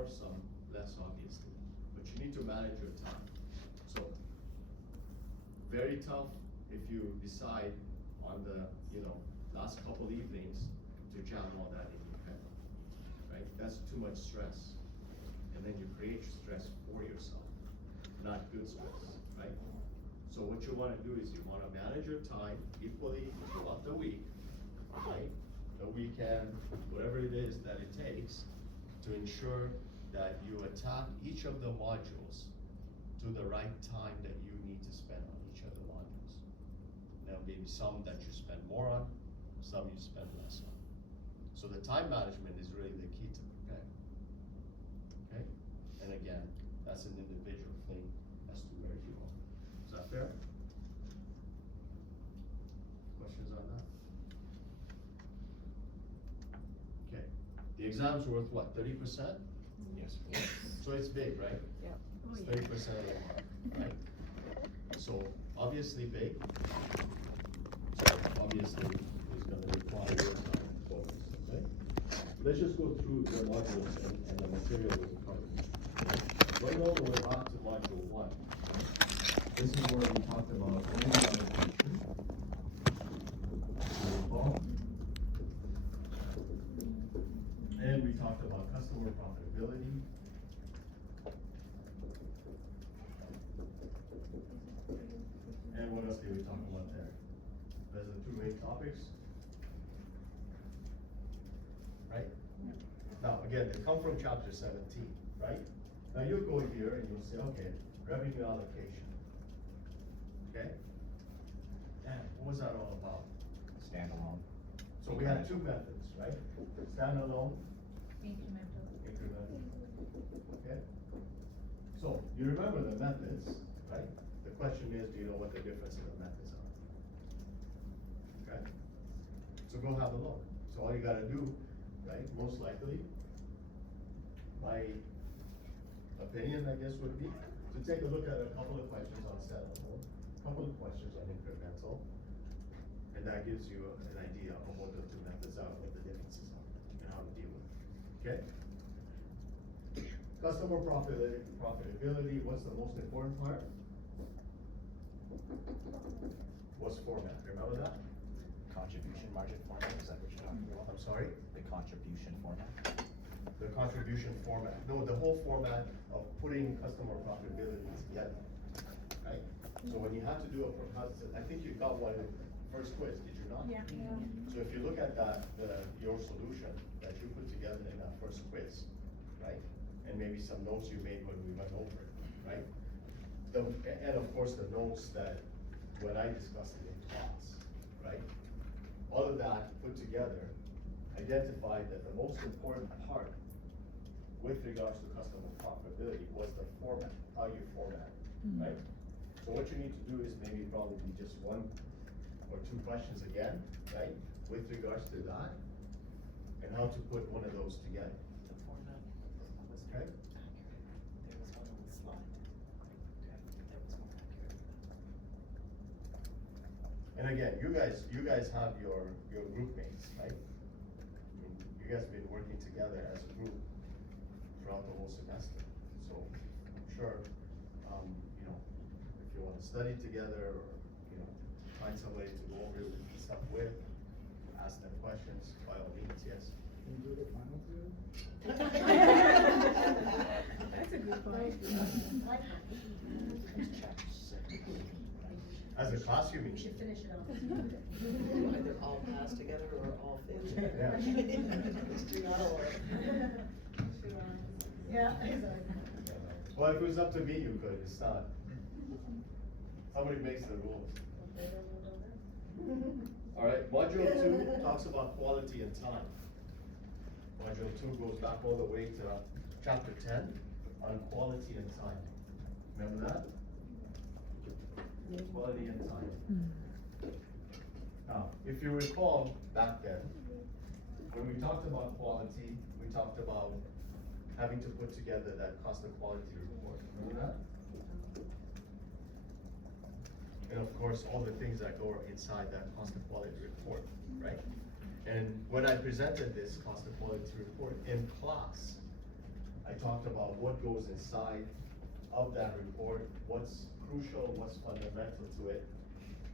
more, some less, obviously. But you need to manage your time. So, very tough if you decide on the, last couple evenings to jam all that in your head, right? That's too much stress. And then you create stress for yourself, not good stress, right? So what you wanna do is you wanna manage your time equally throughout the week, right? The weekend, whatever it is that it takes to ensure that you attack each of the modules to the right time that you need to spend on each of the modules. Now, maybe some that you spend more on, some you spend less on. So the time management is really the key to prepare. Okay? And again, that's an individual thing as to where you are. Is that fair? Questions on that? Okay. The exam's worth what, 30%? Yes. So it's big, right? Yeah. It's 30% of the mark, right? So obviously big. So obviously it's gonna require your time and focus, okay? Let's just go through the modules and the material that we covered. Right over, we're on to module 1. This is where we talked about only allocation. And we talked about customer profitability. And what else did we talk about there? Those are the two main topics. Right? Now, again, they come from chapter 17, right? Now you'll go here and you'll say, okay, revenue allocation. Okay? And what was that all about? Standalone. So we had two methods, right? Standalone, Incremental. incremental. Okay? So you remember the methods, right? The question is, do you know what the difference in the methods are? Okay? So go have a look. So all you gotta do, right, most likely, my opinion, I guess, would be to take a look at a couple of questions on standalone, a couple of questions on incremental, and that gives you an idea of what the two methods are, what the differences are, and how to deal with it. Okay? Customer profitability, what's the most important part? What's format? Remember that? Contribution margin format, is that what you're talking about? I'm sorry? The contribution format. The contribution format. No, the whole format of putting customer profitability together, right? So when you have to do a composite, I think you got one in the first quiz, did you not? Yeah. So if you look at that, your solution that you put together in that first quiz, right? And maybe some notes you made when we went over it, right? And of course the notes that when I discussed it in class, right? All of that put together identified that the most important part with regards to customer profitability was the format, how you format, right? So what you need to do is maybe probably just one or two questions again, right? With regards to that, and how to put one of those together. The format was Okay. accurate. There was one on the slide. That was more accurate. And again, you guys have your group mates, right? I mean, you guys have been working together as a group throughout the whole semester. So I'm sure, if you want to study together or, find somebody to go over the stuff with, ask them questions, by all means, yes. Can you do the final two? That's a good point. As a class, you mean? We should finish it off. Either all pass together or all fail together. Yeah. It's two not all. Yeah, exactly. Well, if it was up to me, you could, it's not. Somebody makes the rules. All right, module 2 talks about quality and time. Module 2 goes back all the way to chapter 10 on quality and time. Remember that? Quality and time. Now, if you recall back then, when we talked about quality, we talked about having to put together that cost of quality report. Remember that? And of course, all the things that go inside that cost of quality report, right? And when I presented this cost of quality report in class, I talked about what goes inside of that report, what's crucial, what's fundamental to it,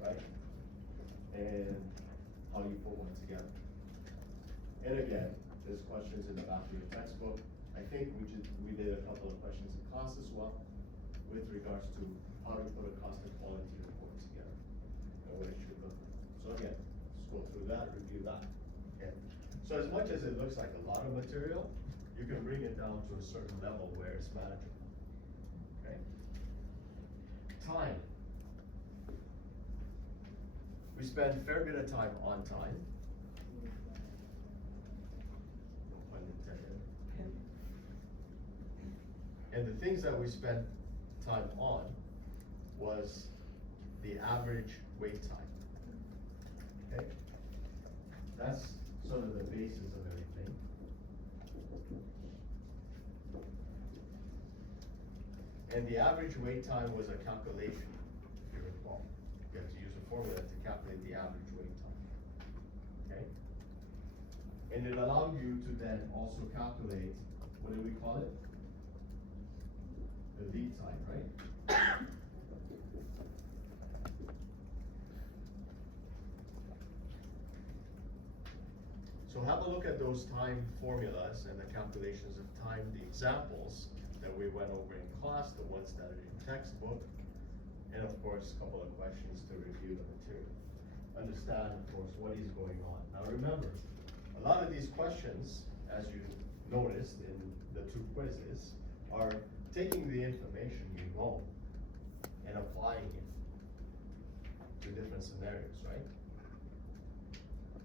right? And how you put one together. And again, there's questions in the back of your textbook. I think we did a couple of questions in class as well with regards to how to put a cost and quality report together and what it should look like. So again, just go through that, review that. Okay. So as much as it looks like a lot of material, you can bring it down to a certain level where it's manageable. Okay. Time. We spend a fair bit of time on time. No pun intended. And the things that we spent time on was the average wait time. Okay? That's sort of the basis of everything. And the average wait time was a calculation, if you recall. You have to use a formula to calculate the average wait time. Okay? And it allowed you to then also calculate, what do we call it? The lead time, right? So have a look at those time formulas and the calculations of time, the examples that we went over in class, the ones that are in textbook, and of course, a couple of questions to review the material. Understand, of course, what is going on. Now remember, a lot of these questions, as you noticed in the two quizzes, are taking the information you know and applying it to different scenarios, right?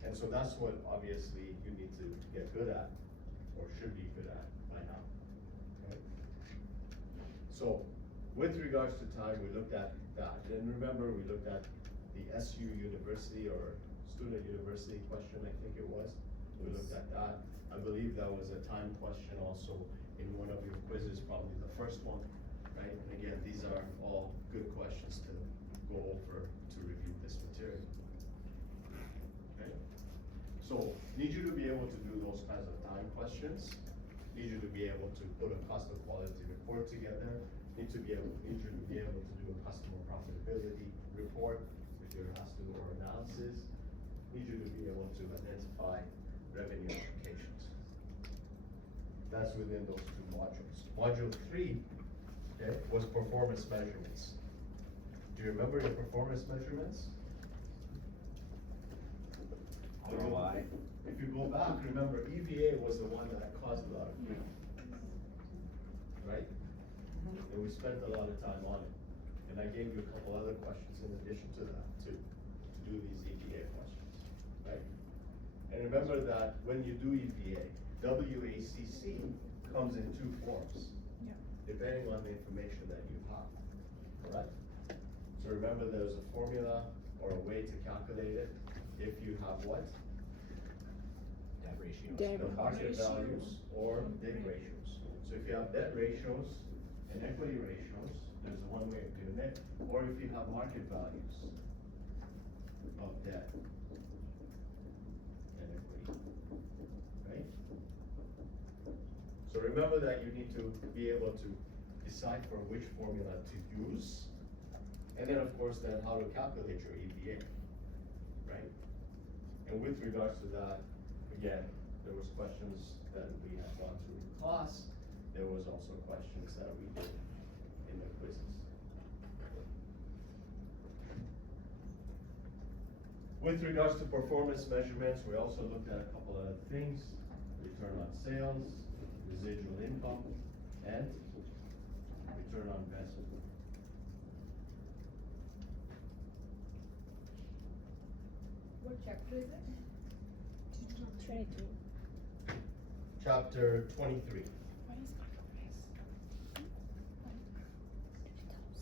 And so that's what obviously you need to get good at, or should be good at by now. Okay? So with regards to time, we looked at that. And remember, we looked at the SU University or Student University question, I think it was. We looked at that. I believe that was a time question also in one of your quizzes, probably the first one, right? And again, these are all good questions to go over to review this material. Okay? So, need you to be able to do those kinds of time questions. Need you to be able to put a cost of quality report together. Need you to be able to do a customer profitability report if you're asked to do or analysis. Need you to be able to identify revenue applications. That's within those two modules. Module 3, okay, was performance measurements. Do you remember your performance measurements? ROI. If you go back, remember EVA was the one that caused a lot of grief. Right? And we spent a lot of time on it. And I gave you a couple other questions in addition to that to do these EVA questions, right? And remember that when you do EVA, WACC comes in two forms, depending on the information that you have, correct? So remember there's a formula or a way to calculate it if you have what? Debt ratios. Debt The market ratios. values or debt ratios. So if you have debt ratios and equity ratios, there's one way of doing it, or if you have market values of debt and equity, right? So remember that you need to be able to decipher which formula to use, and then of course then how to calculate your EVA, right? And with regards to that, again, there was questions that we had gone through in class. There was also questions that we did in the quizzes. With regards to performance measurements, we also looked at a couple of other things: return on sales, residual income, and return on investment. What chapter is it? 22. Chapter 23. What is compromise?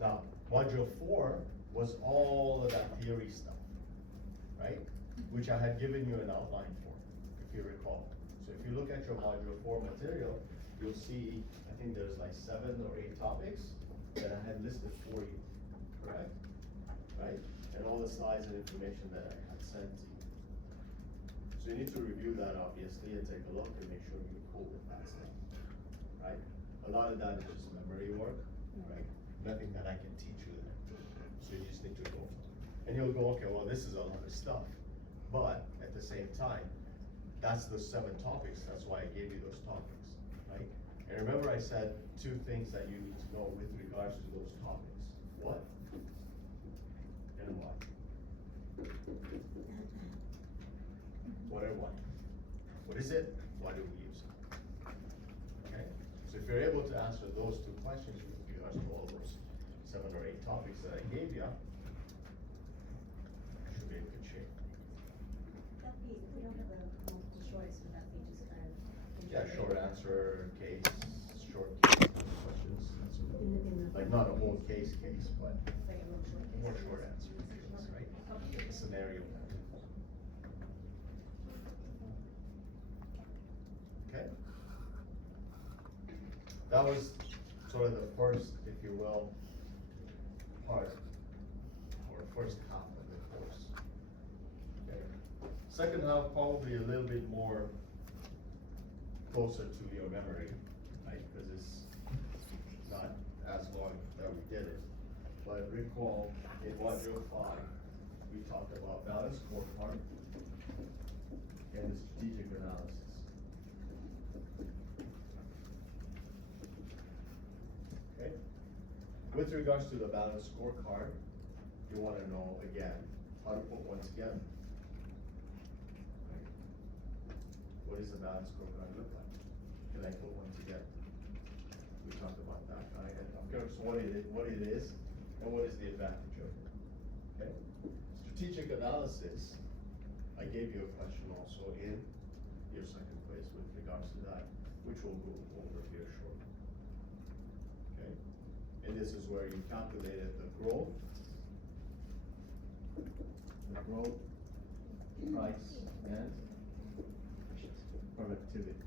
Now, module 4 was all of that theory stuff, right? Which I had given you an outline for, if you recall. So if you look at your module 4 material, you'll see, I think there's like 7 or 8 topics that I had listed for you, correct? Right? And all the slides and information that I had sent to you. So you need to review that obviously and take a look and make sure you're cool with that stuff, right? A lot of that is just memory work, right? Nothing that I can teach you there. So you just need to go. And you'll go, okay, well, this is a lot of stuff. But at the same time, that's the 7 topics. That's why I gave you those topics, right? And remember I said 2 things that you need to know with regards to those topics. What? And why? What and why? What is it? Why do we use it? Okay? So if you're able to answer those 2 questions with regards to all those 7 or 8 topics that I gave you, you should be in good shape. That'd be, if we don't have a multiple choice, would that be just kind of? Yeah, short answer, case, short case questions, that sort of, like not a whole case, but Like a little short. more short answer, right? A scenario. Okay? That was sort of the first, if you will, part, or first half of the course. Okay? Second half, probably a little bit more closer to your memory, right? Because it's not as long that we did it. But recall, in module 5, we talked about balanced scorecard and the strategic analysis. Okay? With regards to the balanced scorecard, you want to know, again, how to put one together. Right? What does the balanced scorecard look like? Can I put one together? We talked about that, right? And of course, what it is, and what is the advantage of it. Okay? Strategic analysis, I gave you a question also in your second quiz with regards to that, which we'll go over here shortly. Okay? And this is where you calculated the growth, price, and productivity.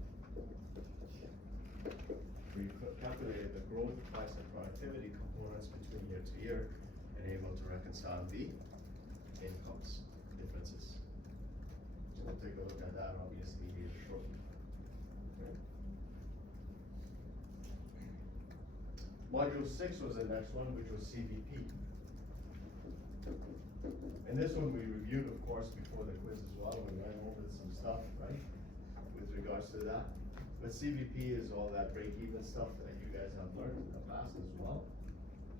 We calculated the growth, price, and productivity components between year to year and able to reconcile the incomes differences. So we'll take a look at that obviously here shortly. Okay. Module 6 was the next one, which was CVP. And this one we reviewed, of course, before the quiz as well. We went over some stuff, right, with regards to that. But CVP is all that break-even stuff that you guys have learned in the past as well.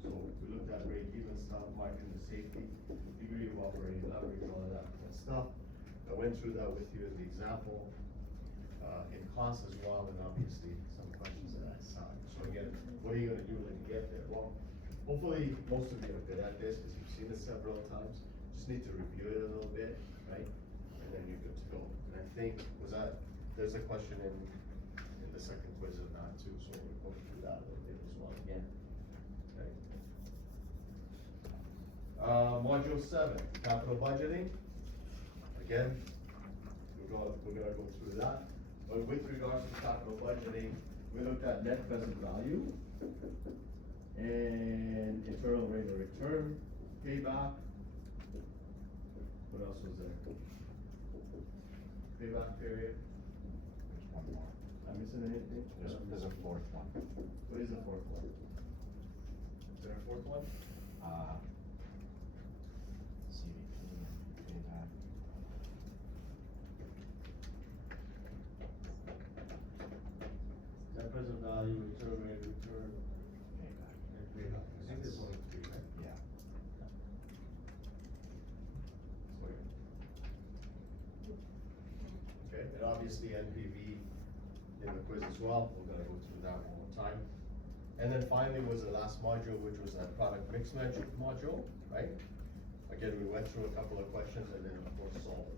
So we looked at break-even stuff, marketing the safety, degree of operating leverage, all of that good stuff. I went through that with you in the example in class as well, and obviously some questions that I saw. So again, what are you gonna do when you get there? Well, hopefully most of you are good at this because you've seen it several times. Just need to review it a little bit, right? And then you're good to go. And I think, there's a question in the second quiz of that too, so we're going through that a little bit as well again. Okay. Module 7, capital budgeting. Again, we're gonna go through that. But with regards to capital budgeting, we looked at net present value and internal rate of return, payback. What else was there? Payback period. There's one more. Am I missing anything? There's a 4th one. What is the 4th one? Is there a 4th one? CVP, payback. Net present value, internal rate of return, Payback. and payback. I think there's only 3, right? Yeah. Sorry. Okay, and obviously NPV in the quiz as well, we're gonna go through that one more time. And then finally was the last module, which was that product mix module, right? Again, we went through a couple of questions and then of course solved it.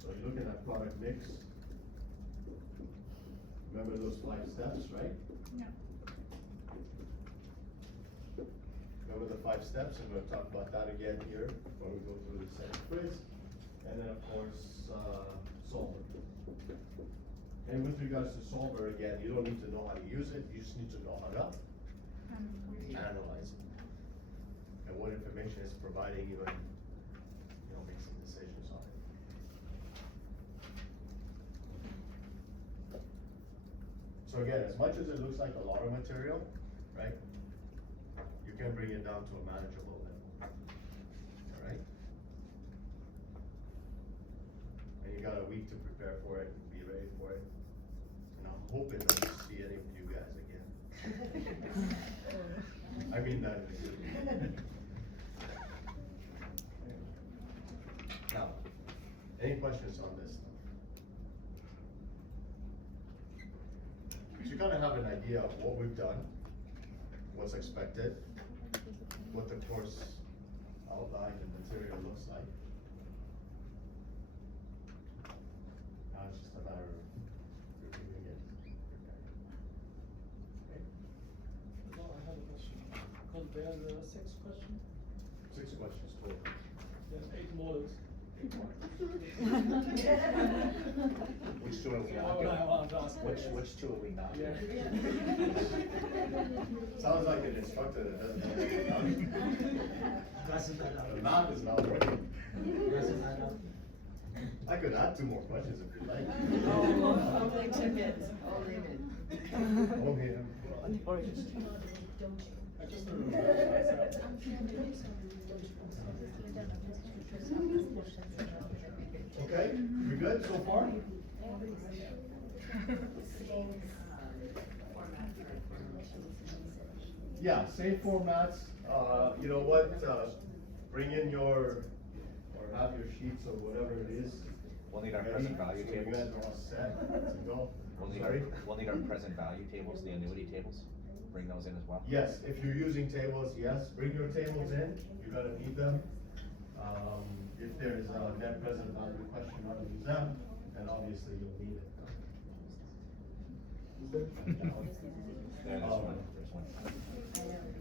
So you're looking at product mix. Remember those 5 steps, right? No. Remember the 5 steps? I'm gonna talk about that again here when we go through the second quiz. And then of course, solver. And with regards to solver, again, you don't need to know how to use it, you just need to know how to analyze it. And what information it's providing you and, make some decisions on it. So again, as much as it looks like a lot of material, right? You can bring it down to a manageable level. Alright? And you got a week to prepare for it, be ready for it. And I'm hoping that we see any of you guys again. I mean that. Now, any questions on this stuff? So you kind of have an idea of what we've done, what's expected, what the course outline and material looks like. Now it's just a matter of reviewing it. Okay. No, I have a question. Because there's 6 questions, 6 questions total. there's 8 models. Which two are we So not what I doing? want to ask Which two are we not Yeah. doing? Sounds like an instructor that doesn't know what they're doing. Doesn't matter. The math is not working. Doesn't matter. I could add 2 more questions if you'd like. Only 2 minutes, only a minute. Okay. I just don't know. Okay, we good so far? Yeah, same formats, you know what, bring in your, or have your sheets or whatever it is. We'll need our ready, present value so tables. you guys are all set to go. Sorry? We'll need our present value tables, the annuity tables. Bring those in as well. Yes, if you're using tables, yes, bring your tables in, you're gonna need them. If there's a net present value question on the exam, then obviously you'll need it. There's one, there's one.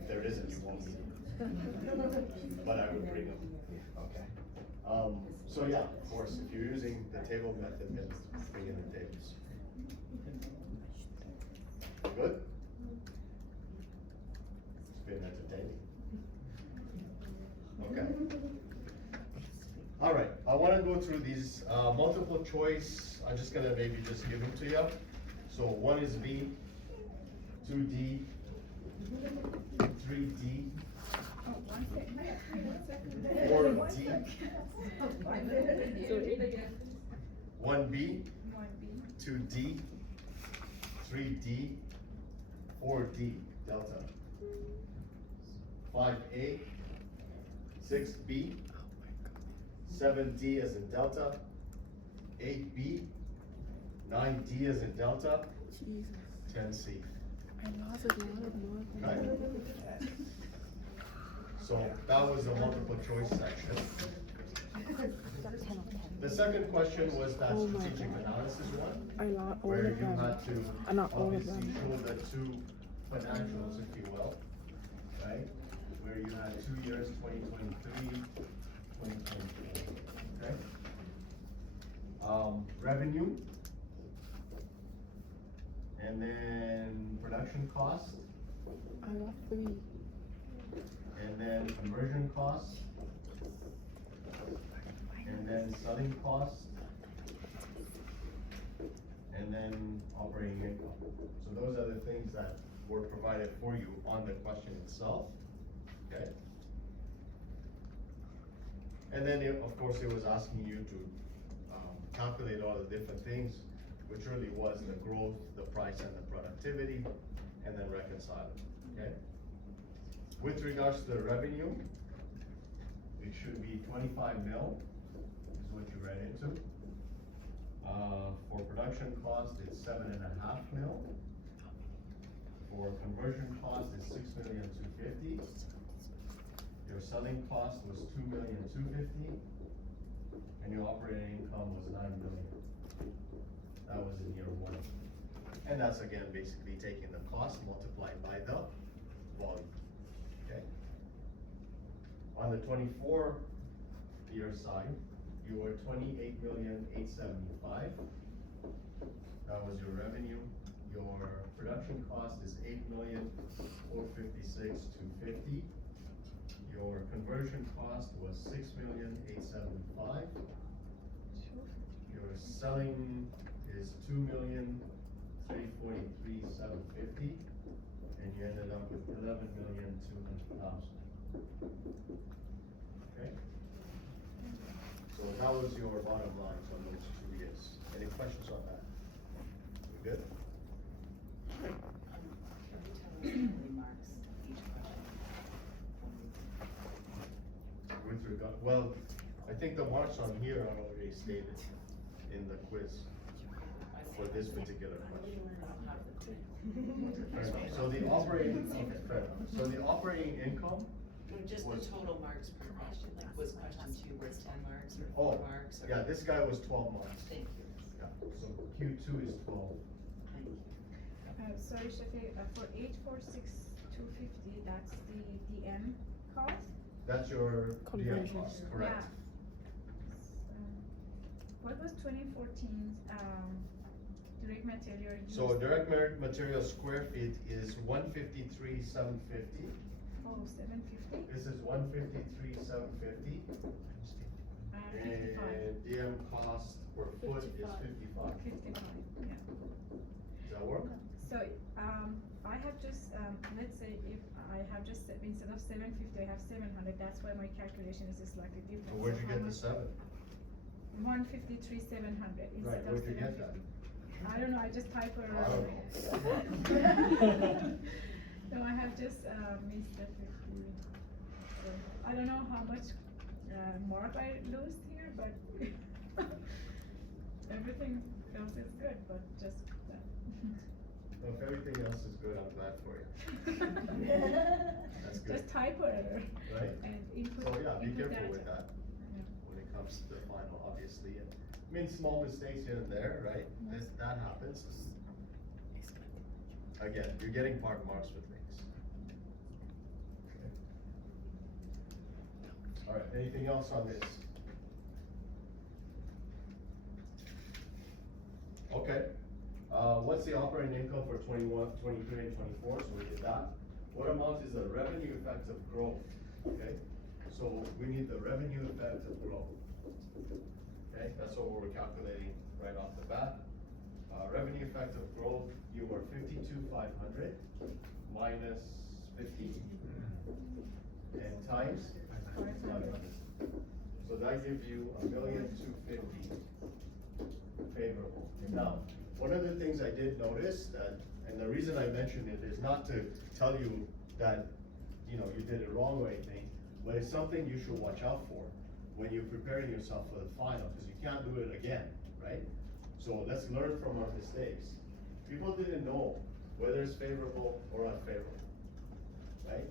If there isn't, you won't need it. But I would bring them. Okay. So yeah, of course, if you're using the table method, then bring in the tables. Good? It's been entertaining. Okay. All right, I wanna go through these, multiple choice, I'm just gonna maybe just give them to you. So 1 is B, 2D, 3D, 4D, 1B, 2D, 3D, 4D, delta. 5A, 6B, 7D as in delta, 8B, 9D as in delta, 10C. Okay? So that was the multiple choice section. The second question was that strategic analysis one, I lot all where of you them. had to Not all of obviously them. show the 2 financials, if you will, right? Where you had 2 years, 2023, 2024, okay? Revenue. And then production cost, I lot 3. and then conversion cost, and then selling cost, and then operating income. So those are the things that were provided for you on the question itself, okay? And then of course, it was asking you to calculate all the different things, which really was the growth, the price, and the productivity, and then reconcile it, okay? With regards to the revenue, it should be 25 mil, is what you read into. For production cost, it's 7.5 mil. For conversion cost, it's 6,250,000. Your selling cost was 2,250,000. And your operating income was 9 million. That was in year 1. And that's again, basically taking the cost multiplied by the volume, okay? On the 24-year side, you were 28,875,000. That was your revenue. Your production cost is 8,456,250. Your conversion cost was 6,875,000. Your selling is 2,350,000. 343,750, and you ended up with 11,200,000. Okay? So that was your bottom lines on those 2 years. Any questions on that? We good? Can you tell us how many marks each question? With regard, well, I think the marks on here are already stated in the quiz for this particular question. I don't have the two. Fair enough. So the operating, okay, fair enough. So the operating income, No, just the Was- total marks per question, like was question 2 was 10 marks or oh, 4 marks or? yeah, this guy was 12 marks. Thank you. Yeah, so Q2 is 12. Thank you. Sorry, Shafi, for 846,250, that's the DM cost? That's your DM Conversion. cost, correct? Yeah. What was 2014's, direct material used? So direct material square feet is 153,750. Oh, 750? This is 153,750. And 55. And DM cost per foot is 55. 55, yeah. Does that work? So, I have just, let's say if I have just, instead of 750, I have 700, that's why my calculation is slightly different. So where'd you how get the much- 7? 153,700 instead Right, of where'd you get that? 750. I don't know, I just type it. I don't know. No, I have just, missed the 50. So, I don't know how much, mark I lose here, but everything else is good, but just that. Well, if everything else is good, I'm glad for you. That's good. Just type error. Right? And input. So yeah, be input careful with data. that Yeah. when it comes to the final, obviously. And, I mean, small mistakes here and there, right? That happens. Again, you're getting part marks with things. Okay. All right, anything else on this? Okay, what's the operating income for 21, 23, and 24? So we did that. What amount is the revenue effect of growth? Okay, so we need the revenue effect of growth. Okay, that's what we're calculating right off the bat. Revenue effect of growth, you were 52,500 minus 50 and times 500. So that gives you 1,250,000 favorable. Now, one of the things I did notice that, and the reason I mentioned it is not to tell you that, you know, you did it wrong or anything, but it's something you should watch out for when you're preparing yourself for the final, because you can't do it again, right? So let's learn from our mistakes. People didn't know whether it's favorable or unfavorable, right?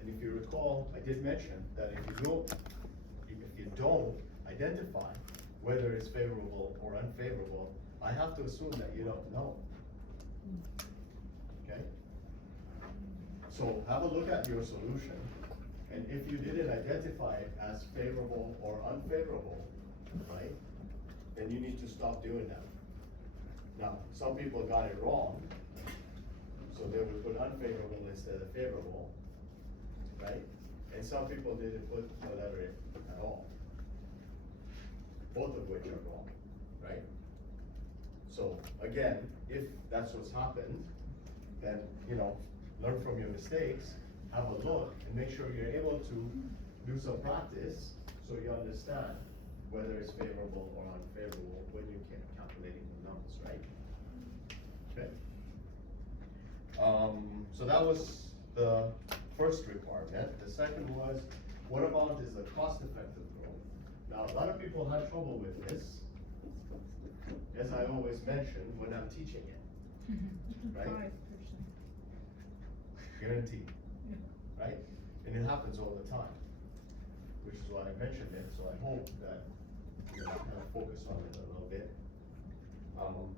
And if you recall, I did mention that if you don't identify whether it's favorable or unfavorable, I have to assume that you don't know. Okay? So have a look at your solution, and if you didn't identify it as favorable or unfavorable, right, then you need to stop doing that. Now, some people got it wrong, so they would put unfavorable instead of favorable, right? And some people didn't put the letter at all. Both of which are wrong, right? So again, if that's what's happened, then, you know, learn from your mistakes, have a look, and make sure you're able to do some practice so you understand whether it's favorable or unfavorable when you're calculating the numbers, right? Okay. So that was the first requirement. The second was, what about is the cost-effective growth? Now, a lot of people had trouble with this, as I always mention when I'm teaching it, right? 5%. Guaranteed, right? And it happens all the time, which is why I mentioned it, so I hope that you know, kind of focus on it a little bit.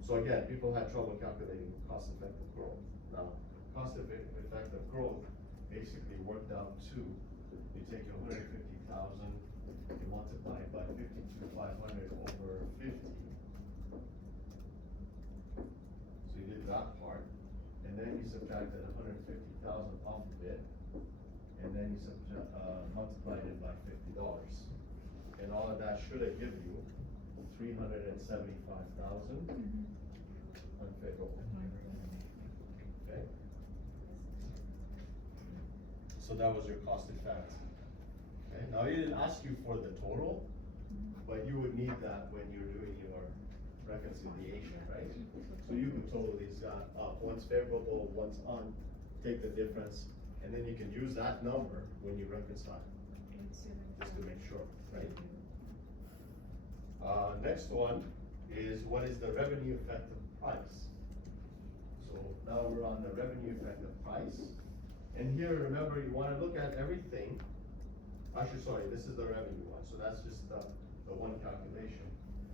So again, people had trouble calculating cost-effective growth. Now, cost-effective growth basically worked out to, you take your 150,000, you multiply it by 52,500 over 50. So you did that part, and then you subtracted 150,000 off of it, and then you multiplied it by $50. And all of that should have given you 375,000. unfavorable. Okay? So that was your cost effect. Okay, now he didn't ask you for the total, but you would need that when you're doing your reconciliation, right? So you could total these up, one's favorable, one's on, take the difference, and then you can use that number when you reconcile, just to make sure, right? Next one is what is the revenue effective price? So now we're on the revenue effective price. And here, remember, you wanna look at everything. Actually, sorry, this is the revenue one, so that's just the one calculation.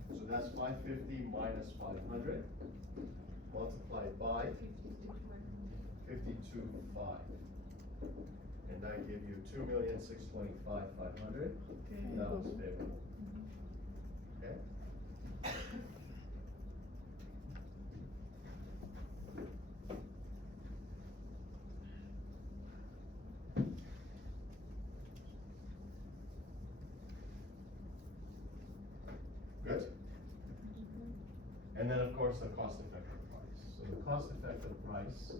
So that's 550 minus 500 multiplied by 52.5. And that give you 2,625,500. That was favorable. Okay? Good? And then, of course, the cost effective price. So the cost effective price,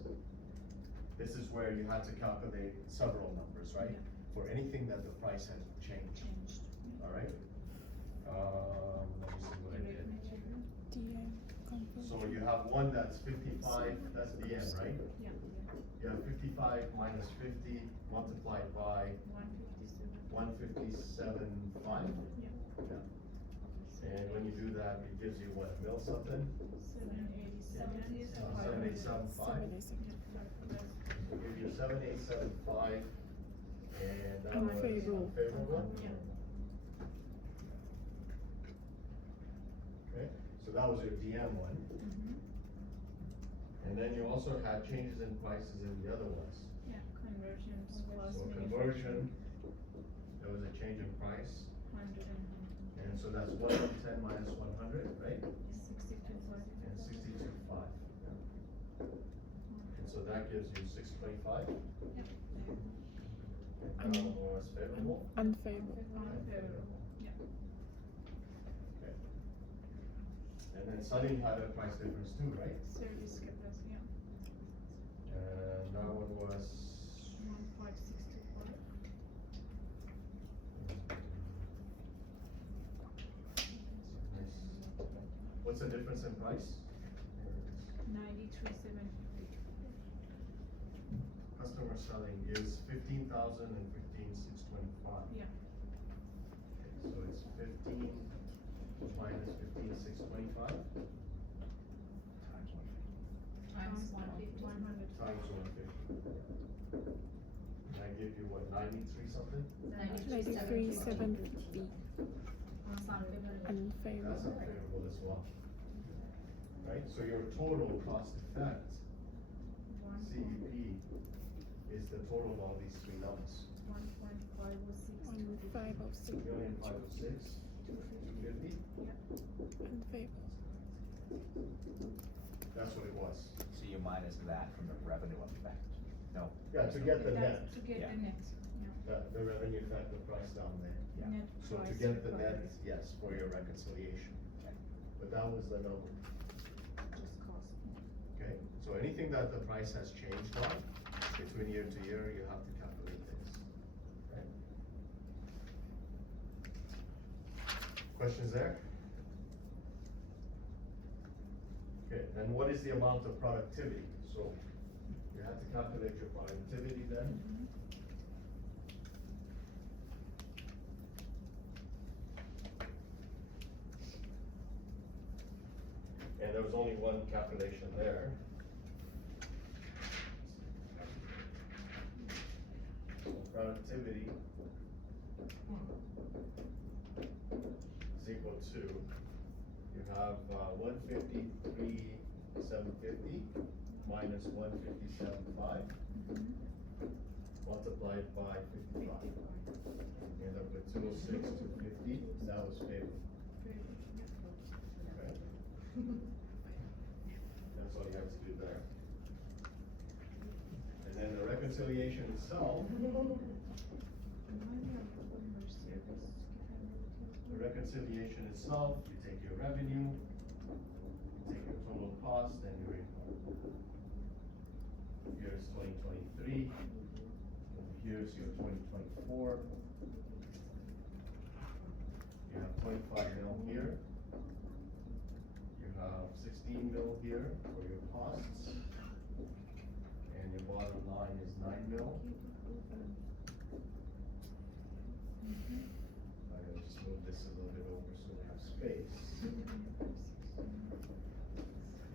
this is where you have to calculate several numbers, right? For anything that the price has changed. All right? Let me see what I did. DM So you have one that's 55, that's the end, right? Yeah. You have 55 minus 50 multiplied by 157.5. Yeah. And when you do that, it gives you what, a mil something? 7,875. So give you 7,875, and that was Unfavorable. unfavorable. Okay, so that was your DM one. And then you also had changes in prices in the other ones. Yeah, conversions plus. So conversion, there was a change in price, 100 and so that's 110 minus 100, right? 62.5. And 62.5. And so that gives you 625. And that one was favorable. unfavorable. Unfavorable, yeah. Okay. And then Sunny had a price difference too, right? Service capacity, yeah. And that one was. 1.625. What's the difference in price? 93,750. Customer selling is 15,000 and 15,625. Yeah. So it's 15 minus 15,625 Times 150. 100. times 150. And I give you what, 93 something? 93,750. That's Unfavorable. unfavorable as well. Right, so your total cost effect, CEP, is the total of all these three numbers. 1.506. 1,506. 2,506,250. Unfavorable. That's what it was. So you minus that from the revenue effect? No? Yeah, to get the net, To get Yeah. the net, yeah. the revenue effective price down there. Yeah. Net So to price get the net, required. yes, for your reconciliation. Okay. But that was the number, Just cost. okay? So anything that the price has changed on, between year to year, you have to calculate this, okay? Questions there? Okay, then what is the amount of productivity? So you have to calculate your productivity then. And there was only one calculation there. So productivity is equal to, you have 153,750 minus 157,500 multiplied by 55. You end up with 206,250, and that was favorable. Okay. That's all you have to do there. And then the reconciliation itself, the reconciliation itself, you take your revenue, you take your total cost, cost and your income. Here's 2023, here's your 2024. You have 25 mil here. You have 16 mil here for your costs. And your bottom line is 9 mil. I'm gonna just move this a little bit over so we have space.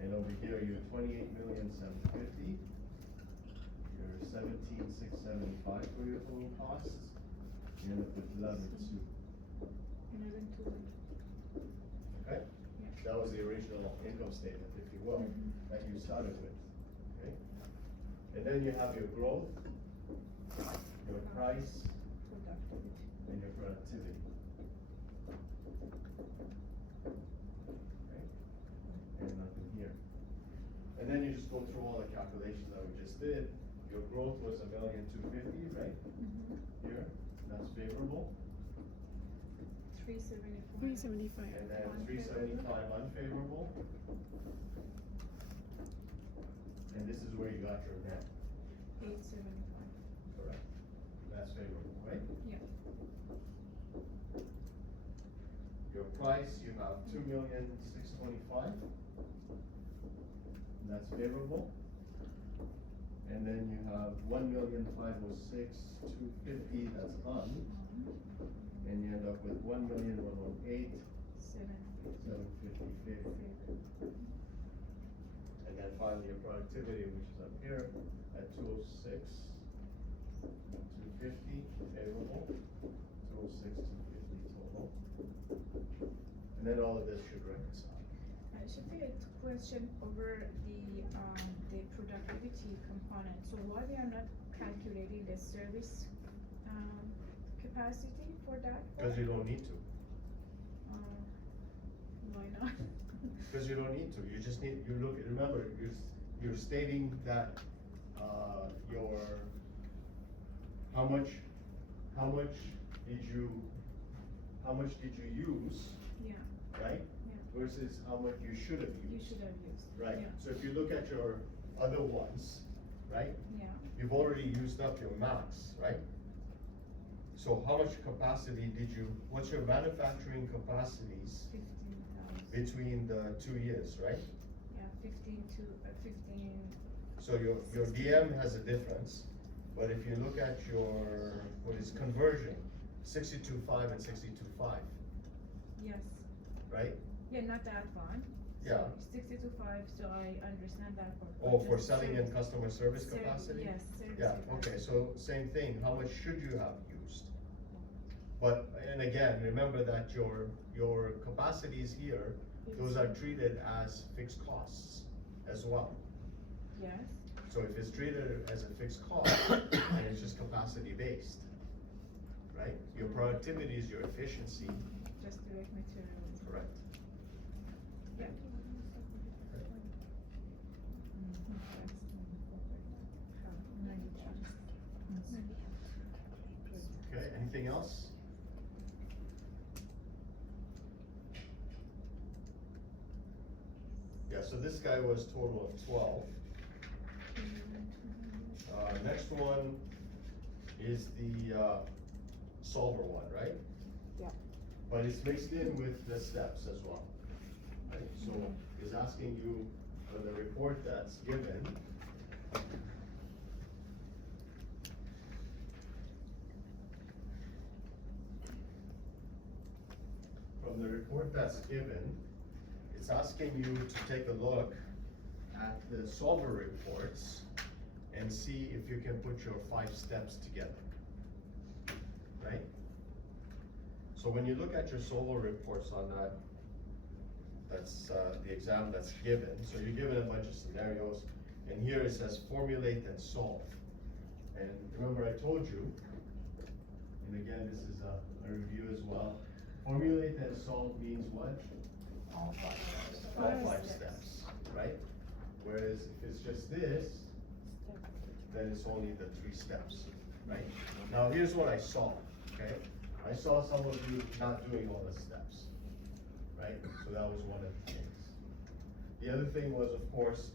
And over here, you're 28,750,000. You're 17,675 for your total costs. You end up with 11,200. 11,200. Okay? That was the original income statement, if you will, that you started with, okay? And then you have your growth, your price, Productivity. and your productivity. Okay? And nothing here. And then you just go through all the calculations that we just did. Your growth was 1,250,000, right? Here, that's favorable. 375. 375. And then 375 unfavorable. And this is where you got your net, 875. correct? That's favorable, right? Yeah. Your price, you have 2,625,000. That's favorable. And then you have 1,506,250, that's un. And you end up with 1,108,750. 750. And then finally your productivity, which is up here at 206, 250 favorable, 206, 250 total. And then all of this should reconcile. Should be a question over the productivity component. So why we are not calculating the service, capacity for that? Because you don't need to. Why not? Because you don't need to, you just need, you look, remember, you're stating that, your, how much did you use, Yeah, right? yeah. Versus how much you should have You used. should have used. Right, Yeah. so if you look at your other ones, right? Yeah. You've already used up your max, right? So how much capacity did you, what's your manufacturing capacities 15,000. between the 2 years, right? Yeah, 15 to 15. So your DM has a difference, but if you look at your, what is conversion, 62.5 and 62.5, Yes. right? Yeah, not that one. Yeah. 62.5, so I understand that part. Oh, but for just selling and service- customer service ser- capacity? Yes, service Yeah, capacity. okay, so same thing, how much should you have used? But, and again, remember that your capacities here, those are treated as fixed costs as well. Yes, So if it's treated as a fixed cost, and it's just capacity based, right? Your productivity is your efficiency, just direct material. correct? Yeah. Okay, anything else? Yeah, so this guy was total of 12. Next one is the solver one, right? Yeah. But it's mixed in with the steps as well, right? So it's asking you on the report that's given, from the report that's given, it's asking you to take a look at the solver reports and see if you can put your 5 steps together, right? So when you look at your solver reports on that, that's the exam that's given. So you're given a bunch of scenarios, and here it says formulate and solve. And remember I told you, and again, this is a review as well, formulate and solve means what? All 5 steps. All Five 5 steps. steps, right? Whereas if it's just this, then it's only the 3 steps, right? Now here's what I saw, okay? I saw some of you not doing all the steps, right? So that was one of the things. The other thing was, of course,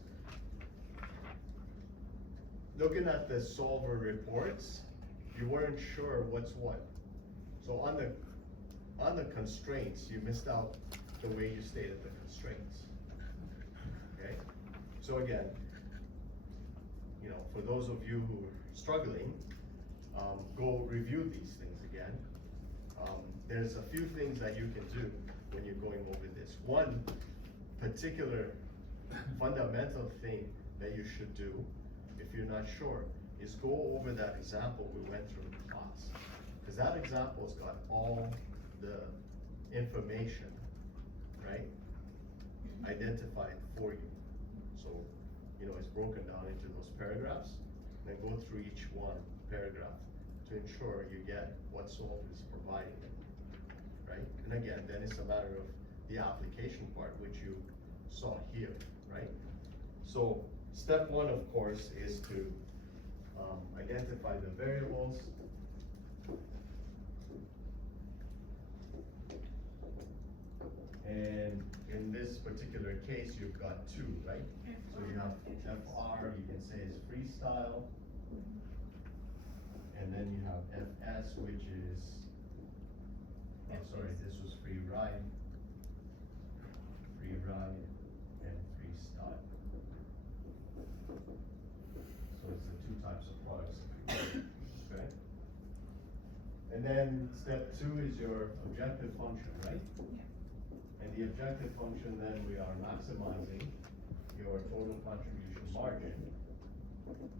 looking at the solver reports, you weren't sure what's what. So on the constraints, you missed out the way you stated the constraints. Okay? So again, you know, for those of you who are struggling, go review these things again. There's a few things that you can do when you're going over this. One particular fundamental thing that you should do, if you're not sure, is go over that example we went through in class. Because that example's got all the information, right, identified for you. So, you know, it's broken down into those paragraphs, then go through each one paragraph to ensure you get what solver is providing, right? And again, then it's a matter of the application part, which you saw here, right? So step one, of course, is to identify the variables. And in this particular case, you've got two, right? So you have FR, you can say is freestyle. And then you have FS, which is, oh, sorry, this was free ride, and freestyle. So it's the two types of products, okay? And then step two is your objective function, right? And the objective function, then we are maximizing your total contribution margin.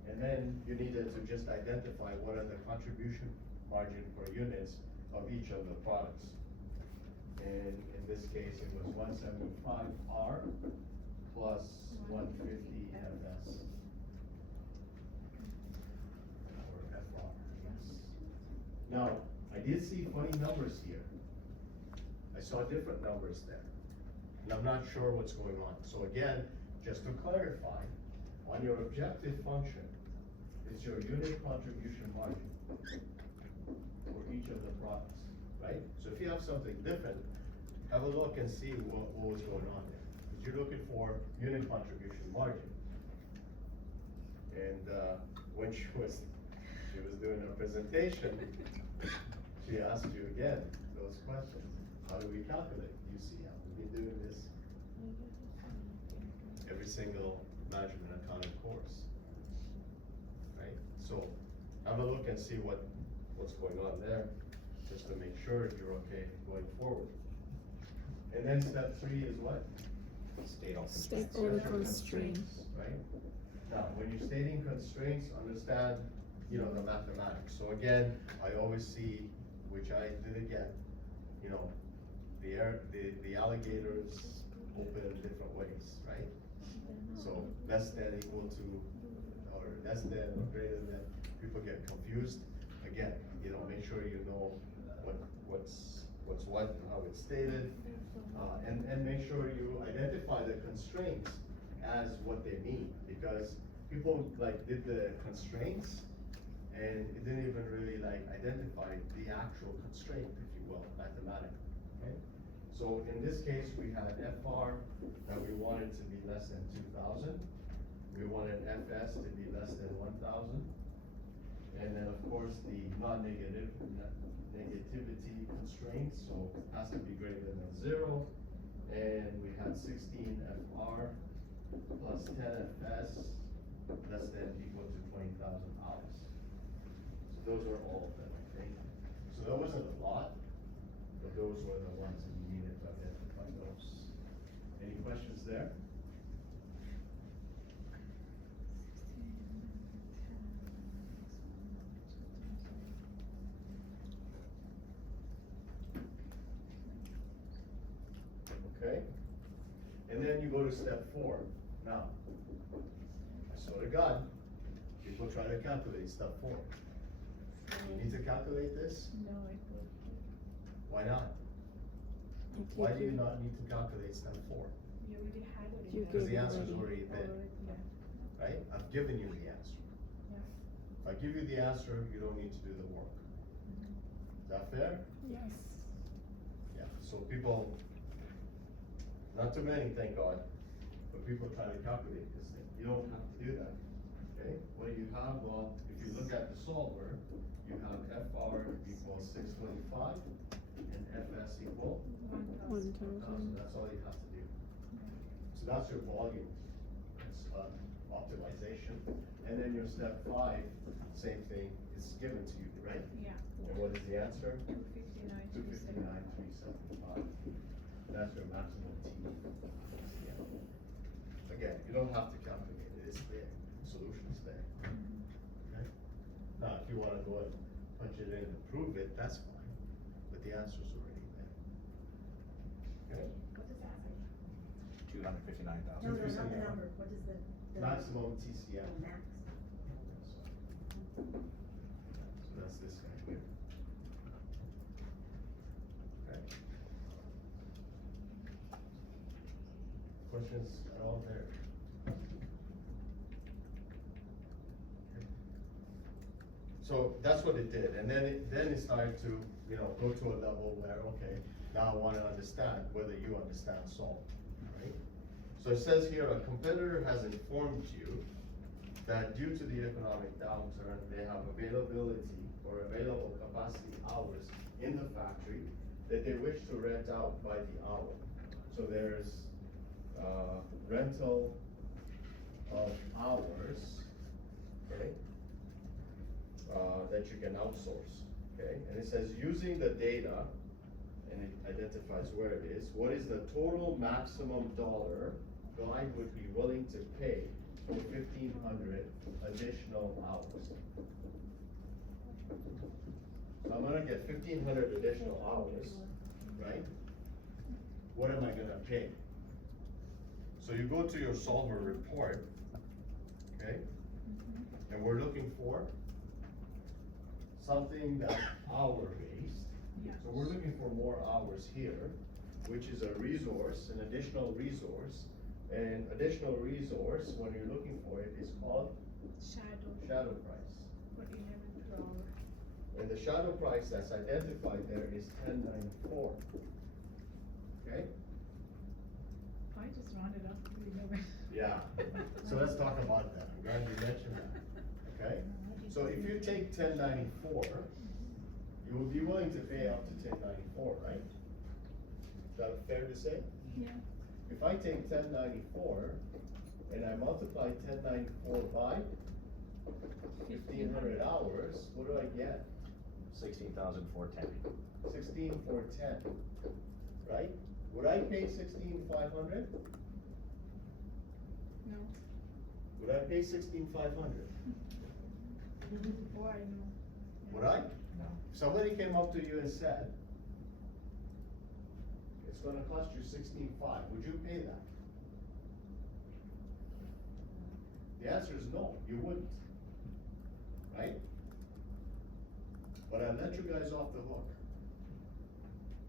And then you needed to just identify what are the contribution margin per units of each of the products. And in this case, it was 175 R plus 150 FS. Or FR, yes. Now, I did see funny numbers here. I saw different numbers there. And I'm not sure what's going on. So again, just to clarify, on your objective function, it's your unit contribution margin for each of the products, right? So if you have something different, have a look and see what was going on there. Because you're looking for unit contribution margin. And when she was doing her presentation, she asked you again those questions. How do we calculate UCM? We've been doing this every single management accounting course, right? So have a look and see what's going on there, just to make sure you're okay going forward. And then step three is what? State all State constraints. all the Set your constraints. Right? Now, when you're stating constraints, understand, you know, the mathematics. So again, I always see, which I did again, you know, the alligators open in different ways, right? So less than equal to, or less than or greater than, people get confused. Again, you know, make sure you know what's what and how it's stated. And make sure you identify the constraints as what they mean, because people like did the constraints and it didn't even really like identify the actual constraint, if you will, mathematically, okay? So in this case, we had FR that we wanted to be less than 2,000. We wanted FS to be less than 1,000. And then of course the negativity constraint, so it has to be greater than 0. And we had 16 FR plus 10 FS less than equal to 20,000 hours. So those are all of them, okay? So that wasn't a lot, but those were the ones that you needed to identify those. Any questions there? Okay? And then you go to step 4. Now, I swear to God, people try to calculate step 4. You need to calculate this? No, I would. Why not? If Why do you do- not need to calculate step 4? You already had it. You in Because the gave it answer's already. already there, Yeah, right? I've given you the answer. yeah. If I give you the answer, you don't need to do the work. Is that fair? Yes. Yeah, so people, not too many, thank God, when people try to calculate this thing. You don't have to do that, okay? What you have, well, if you look at the solver, you have FR equals 625 and FS equal 1,000. 1,000. That's all you have to do. So that's your volume. It's optimization. And then your step 5, same thing, it's given to you, right? Yeah. And what is the answer? 259, 259,375. That's your maximum T. Yeah. Again, you don't have to calculate it, it's there, the solution's there. Okay? Now, if you wanna go and punch it in and prove it, that's fine, but the answer's already there. Okay? What does that say? 259,000. No, not the number, what is the? Maximum The TCM. max. So that's this guy here. Okay. Questions at all there? Okay. So that's what it did, and then it started to, you know, go to a level where, okay, now I wanna understand whether you understand salt, right? So it says here, a competitor has informed you that due to the economic downturn, they have availability or available capacity hours in the factory that they wish to rent out by the hour. So there's, rental of hours, okay? That you can outsource, okay? And it says, using the data, and it identifies where it is, what is the total maximum dollar Glide would be willing to pay for 1,500 additional hours? So I'm gonna get 1,500 additional hours, right? What am I gonna pay? So you go to your solver report, okay? And we're looking for something that's hour-based. Yeah. So we're looking for more hours here, which is a resource, an additional resource. And additional resource, when you're looking for it, is called shadow price. For 11 per hour. And the shadow price that's identified there is 1094. Okay? I just rounded up to 11. Yeah. So let's talk about that. I'm glad you mentioned that. Okay? So if you take 1094, you will be willing to pay up to 1094, right? Is that fair to say? Yeah. If I take 1094 and I multiply 1094 by 1,500 hours, what do I get? 16,410. 16,410, right? Would I pay 16,500? No. Would I pay 16,500? Why no? Would I? No. If somebody came up to you and said, it's gonna cost you 16,500, would you pay that? The answer is no, you wouldn't, right? But I let you guys off the hook.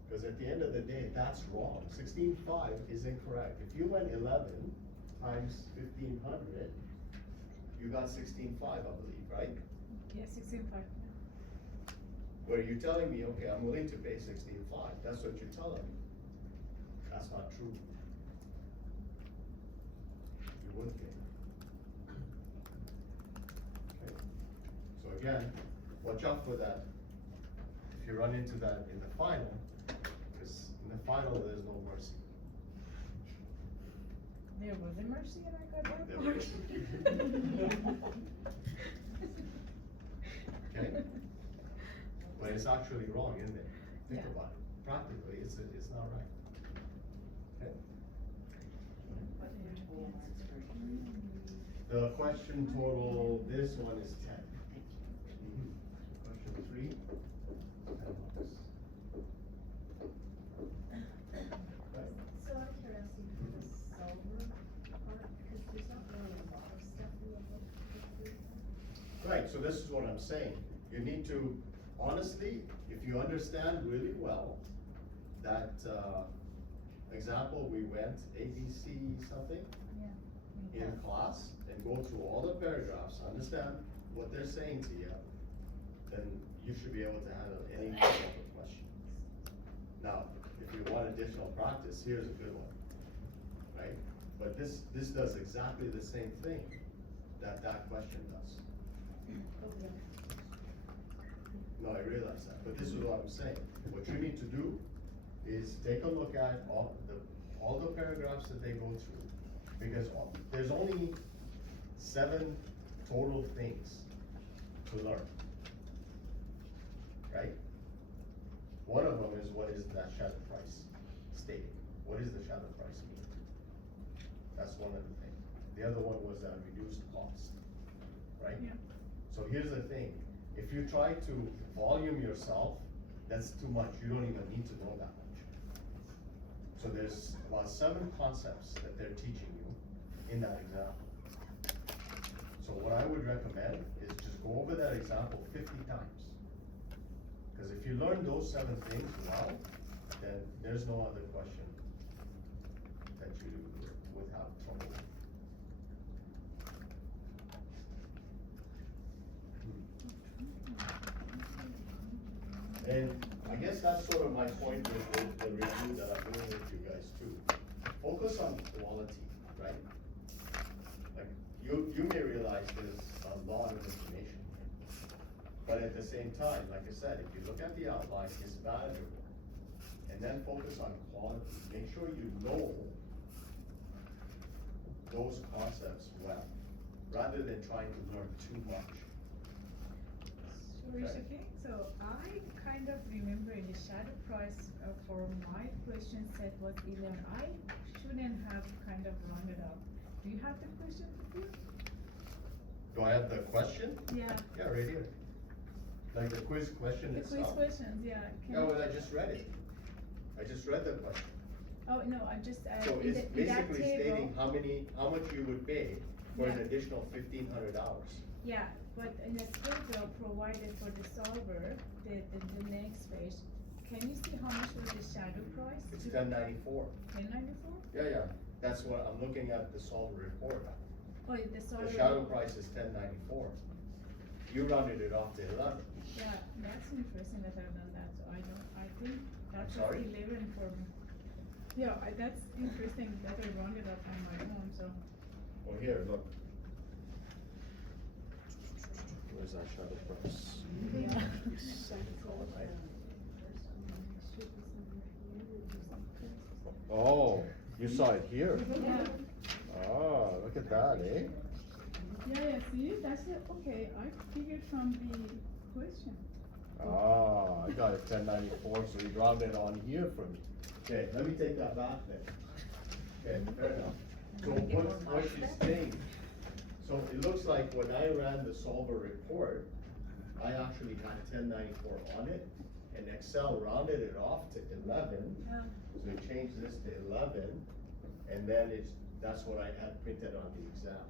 Because at the end of the day, that's wrong. 16,500 is incorrect. If you went 11 times 1,500, you got 16,500, I believe, right? Yeah, 16.5. Where you're telling me, okay, I'm willing to pay 16,500, that's what you're telling me. That's not true. You wouldn't pay. Okay. So again, watch out for that. If you run into that in the final, because in the final, there's no mercy. There was a mercy and I got that There part. was. Okay? But it's actually wrong, isn't it? Think Yeah. about it. Practically, it's not right. Okay? The question total, this one is 10. Question 3, 10 marks. Right. So out of curiosity, for the solver part, because there's not really a lot of stuff in the book. Right, so this is what I'm saying. You need to, honestly, if you understand really well that, example, we went ABC something in class and go through all the paragraphs, understand what they're saying to you, then you should be able to handle any type of question. Now, if you want additional practice, here's a good one, right? But this does exactly the same thing that question does. Okay. No, I realize that, but this is what I'm saying. What you need to do is take a look at all the paragraphs that they go through. Because there's only 7 total things to learn. Right? One of them is, what is that shadow price stating? What does the shadow price mean? That's one of the things. The other one was reduced cost, right? Yeah. So here's the thing, if you try to volume yourself, that's too much, you don't even need to know that much. So there's about 7 concepts that they're teaching you in that example. So what I would recommend is just go over that example 50 times. Cause if you learn those 7 things well, then there's no other question that you would have trouble with. And I guess that's sort of my point with the review that I'm doing with you guys too. Focus on quality, right? Like, you may realize there's a lot of information here. But at the same time, like I said, if you look at the outline, it's valuable. And then focus on quality. Make sure you know those concepts well, rather than trying to learn too much. So Rishike, so I kind of remember the shadow price for my question set was 11. I shouldn't have kind of rounded up. Do you have the question with you? Do I have the question? Yeah. Yeah, right here. Like the quiz question The quiz itself. questions, yeah. Can Yeah, you- well, I just read it. I just read the question. Oh, no, I just, So in it's that basically table. stating how much you would pay for an Yeah. additional $1,500. Yeah, but in the table provided for the solver, the next page, can you see how much was the shadow price? It's 1094. 1094? Yeah, that's what, I'm looking at the solver report. Oh, the solver. The shadow price is 1094. You rounded it off to 11. Yeah, that's interesting that I've done that, so I think that's sorry? 11 for me. Yeah, that's interesting that I rounded up on my own, so. Well, here, look. Where's our shadow price? Yeah. Oh, you saw it here? Yeah, Oh, look at that, eh? yeah, see, that's it, okay, I figured from the question. Ah, I got it 1094, so you rounded on here for me. Okay, let me take that back then. Okay, fair enough. So what she's saying, so it looks like when I ran the solver report, I actually had 1094 on it, and Excel rounded it off to 11. Yeah. So it changed this to 11, and then that's what I had printed on the exam.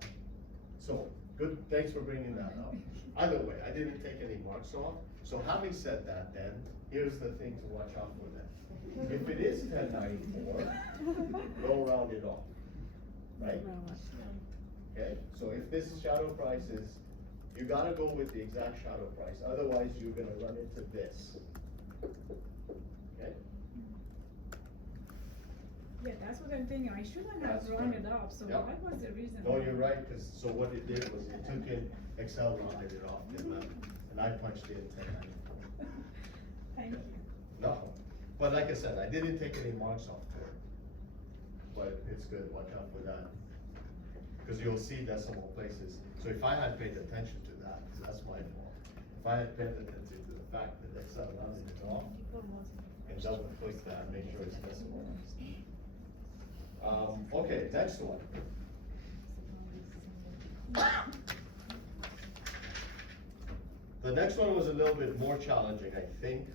So, good, thanks for bringing that up. Either way, I didn't take any marks off. So having said that then, here's the thing to watch out for then. If it is 1094, don't round it off, right? Okay, so if this shadow price is, you gotta go with the exact shadow price, otherwise you're gonna run into this. Okay? Yeah, that's what I'm thinking, I shouldn't have That's rounded right. up, so Yep. what was the reason? No, you're right, so what it did was it took in, Excel rounded it off to 11, and I punched in 1094. Thank you. No, but like I said, I didn't take any marks off to it. But it's good, watch out for that. Cause you'll see decimal places, so if I had paid attention to that, that's my fault. If I had paid attention to the fact that Excel rounded it off, and double click that, make sure it's decimal. Okay, next one. The next one was a little bit more challenging, I think.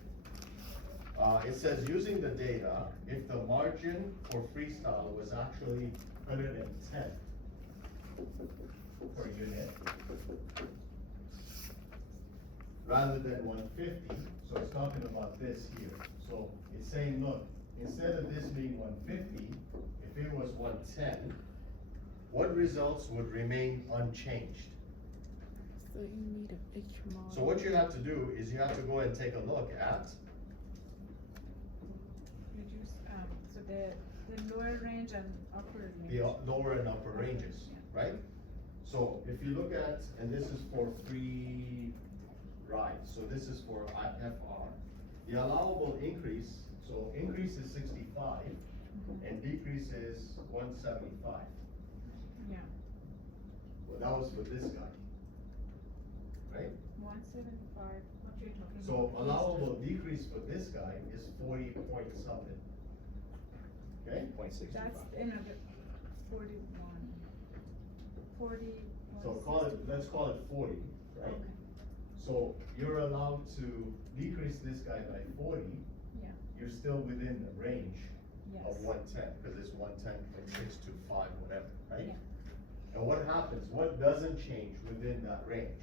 It says, using the data, if the margin for freestyle was actually 110 per unit, rather than 150, so it's talking about this here. So it's saying, look, instead of this being 150, if it was 110, what results would remain unchanged? So you need a picture model. So what you have to do is you have to go and take a look at, Reduce, so the The lower range and upper range. the lower and upper ranges, right? So if you look at, and this is for free rides, so this is for IFR. The allowable increase, so increase is 65 and decrease is 175. Yeah, Well, that was for this guy, right? 175, what you're talking about? So allowable decrease for this guy is 40 point something. Okay? Point sixty-five. That's another 41. 40. So let's call it 40, right? Okay, So you're allowed to decrease this guy by 40, yeah, you're still within the range yes. of 110, because it's 110.625, whatever, right? Yeah. And what happens, what doesn't change within that range?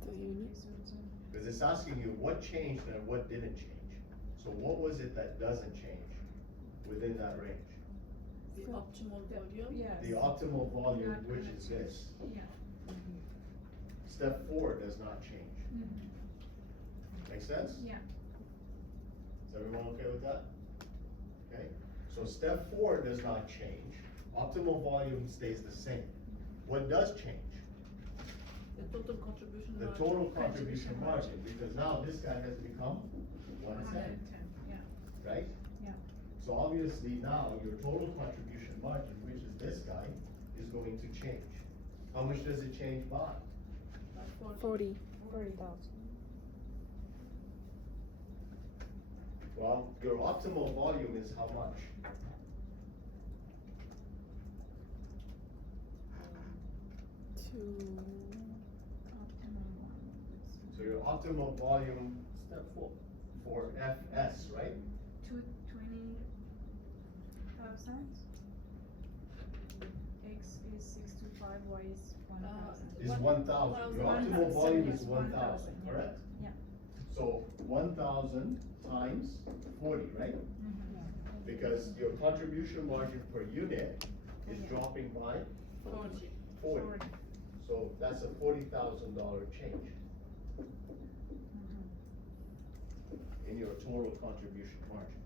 The unit. Okay, so it's Because it's asking you what changed and what didn't change. So what was it that doesn't change within that range? The optimal volume. yes. The optimal volume, Not which gonna is change. this. Yeah. Step 4 does not change. Mhm. Make sense? Yeah, Is everyone okay with that? Okay, so step 4 does not change. Optimal volume stays the same. What does change? The total contribution The margin. total contribution margin, because now this guy has become 110, 110, yeah, right? yeah. So obviously now your total contribution margin, which is this guy, is going to change. How much does it change by? 40,000. Well, your optimal volume is how much? To Optimum one. So your optimal volume Step 4. for FS, right? 220,000. X is 625, Y is 1,000. Is 1,000. Your optimal volume is 1,000, yeah. correct? Yeah. So 1,000 times 40, right? Mhm. Because your contribution margin per unit is Yeah. dropping by 40. 40. So that's a $40,000 change Mhm. in your total contribution margin.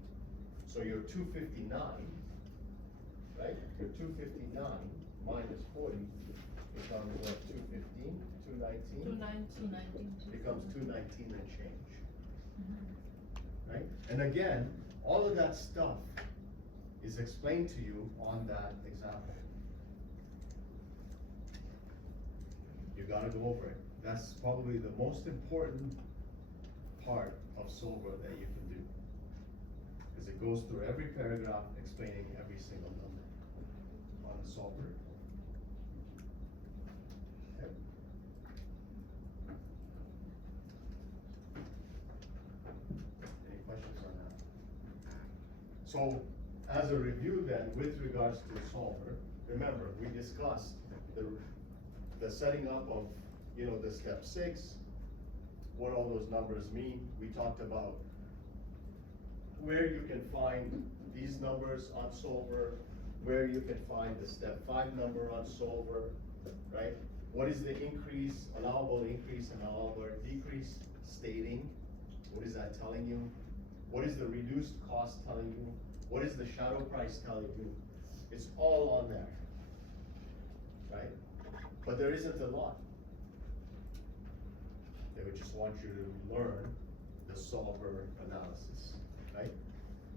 So your 259, right? Your 259 minus 40 becomes what, 215, 219? 219. Becomes 219 and change, Mhm. right? And again, all of that stuff is explained to you on that example. You gotta go over it. That's probably the most important part of SOBR that you can do. Because it goes through every paragraph explaining every single number on the SOBR. Okay. Any questions on that? So, as a review then, with regards to SOLVR, remember, we discussed the setting up of, the step 6, what all those numbers mean. We talked about where you can find these numbers on SOLVR, where you can find the step 5 number on SOLVR, right? What is the increase, allowable increase and allowable decrease stating? What is that telling you? What is the reduced cost telling you? What is the shadow price telling you? It's all on there, right? But there isn't a lot. They would just want you to learn the solver analysis, right?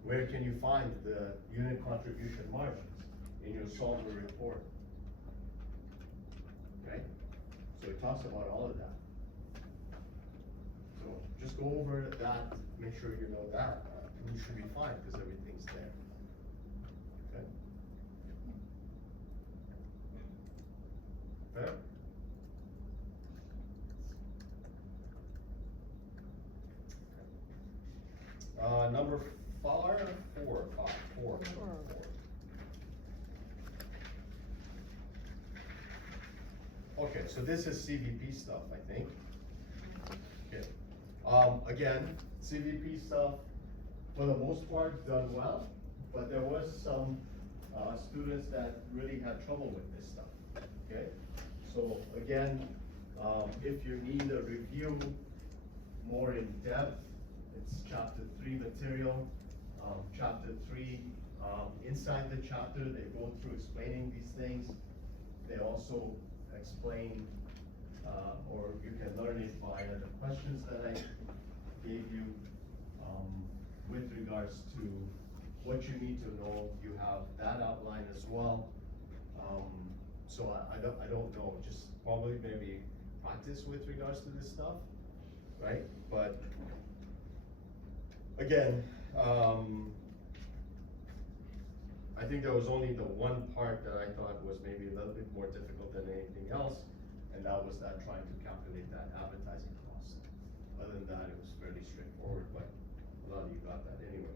Where can you find the unit contribution margins in your solver report? Okay? So it talks about all of that. So just go over that, make sure you know that, and you should be fine, because everything's there. Okay? Fair? Number four. Okay, so this is CVP stuff, I think. Okay. Again, CVP stuff, for the most part, done well, but there was some, students that really had trouble with this stuff, okay? So again, if you need a review more in depth, it's chapter 3 material. Chapter 3 Inside the chapter, they go through explaining these things. They also explain, or you can learn it via the questions that I gave you, with regards to what you need to know. You have that outline as well. So I don't know, just probably maybe practice with regards to this stuff, right? But again, I think there was only the one part that I thought was maybe a little bit more difficult than anything else, and that was that trying to calculate that advertising cost. Other than that, it was fairly straightforward, but a lot of you got that anyway.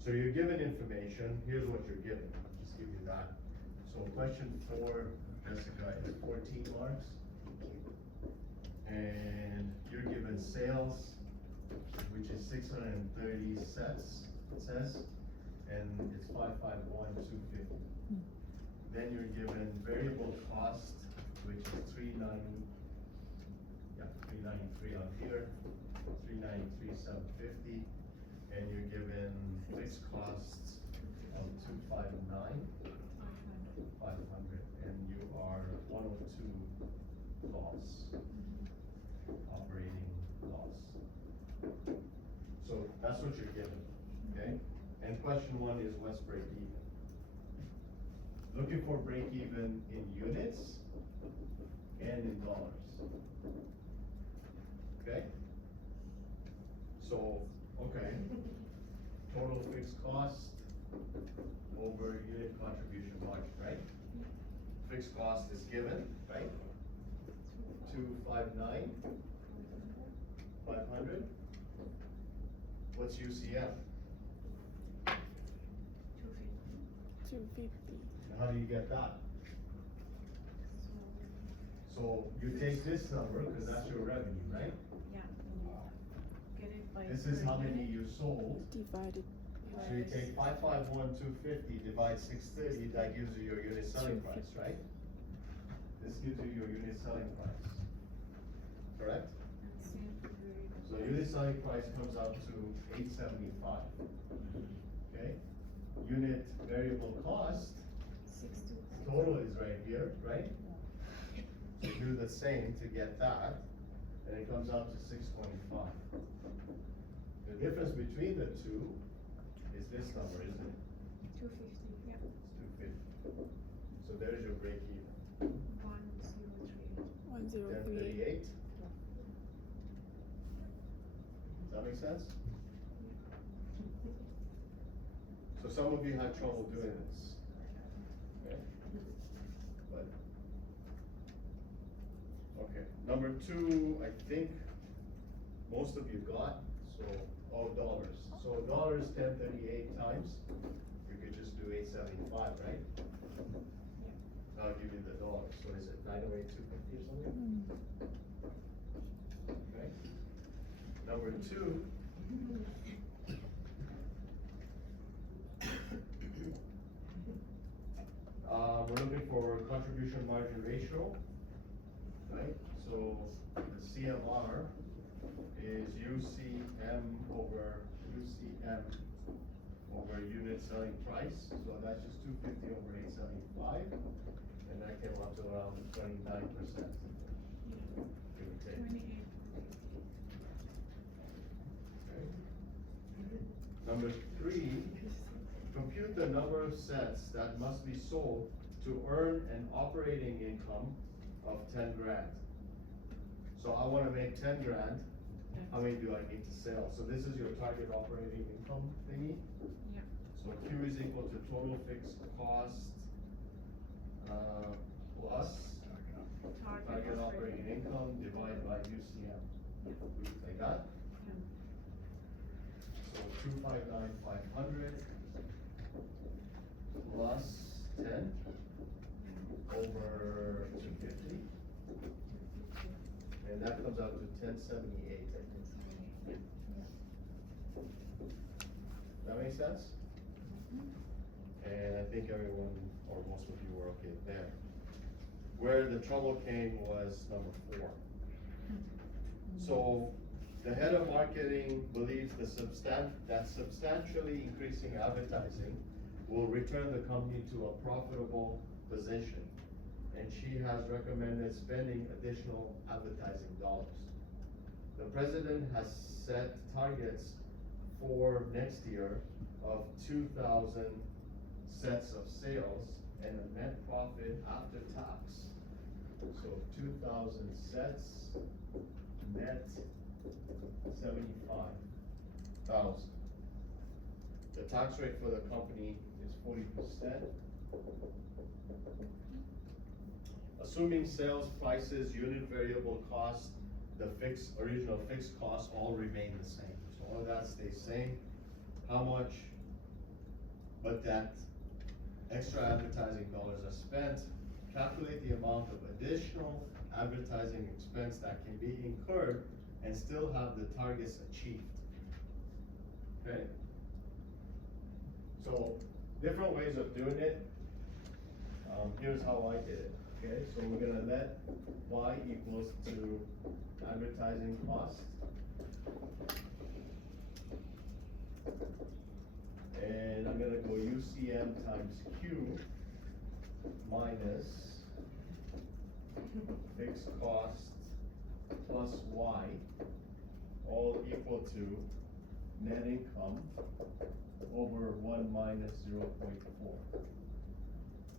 So you're given information, here's what you're given, I'll just give you that. So question 4, Jessica, is 14 marks. And you're given sales, which is 630 sets, it says, and it's 551,250. Then you're given variable cost, which is 393 on here, 393,750, and you're given fixed costs of 259, 500, and you are 102 loss, operating loss. So that's what you're given, okay? And question 1 is what's break even? Looking for break even in units and in dollars. Okay? So, okay. Total fixed cost over unit contribution margin, right? Fixed cost is given, right? 259, 500. What's UCM? 250. And how do you get that? So you take this number, because that's your revenue, right? Yeah. Get it by. This is how per many unit. you sold. Divided. So you take 551,250, divide 630, that gives you your unit selling price, right? This gives you your unit selling price. Correct? And same for variable. So unit selling price comes out to 875. Okay? Unit variable cost, 62. total is right here, right? So do the same to get that, and it comes out to 625. The difference between the two is this number, isn't it? 250, yeah. It's 250. So there's your break even. 103. 1038. 1038. Does that make sense? So some of you had trouble doing this. Okay? But, okay, number 2, I think most of you got, so, dollars. So dollars 1038 times, we could just do 875, right? I'll give you the dollars, so is it 908,250 or something? Okay. Number 2. We're looking for contribution margin ratio, right? So the CMR is UCM over unit selling price. So that's just 250 over 875, and that came up to around 29%. Give or take. 28. Okay. Number 3, compute the number of sets that must be sold to earn an operating income of 10 grand. So I wanna make 10 grand, how many do I need to sell? So this is your target operating income thingy. Yeah. So Q is equal to total fixed cost, plus target operating income divided by UCM. Like that? So 259,500 plus 10 over 250. And that comes out to 1078, I think. That makes sense? And I think everyone, or most of you were okay there. Where the trouble came was number 4. So the head of marketing believes that substantially increasing advertising will return the company to a profitable position. And she has recommended spending additional advertising dollars. The president has set targets for next year of 2,000 sets of sales and a net profit after tax. So 2,000 sets, net 75,000. The tax rate for the company is 40%. Assuming sales prices, unit variable costs, the original fixed costs all remain the same. So all of that stays same. How much, but that extra advertising dollars are spent, calculate the amount of additional advertising expense that can be incurred and still have the targets achieved. Okay? So, different ways of doing it. Here's how I did it. Okay, so we're gonna let Y equals to advertising cost. And I'm gonna go UCM times Q minus fixed cost plus Y, all equal to net income over 1 minus 0.4.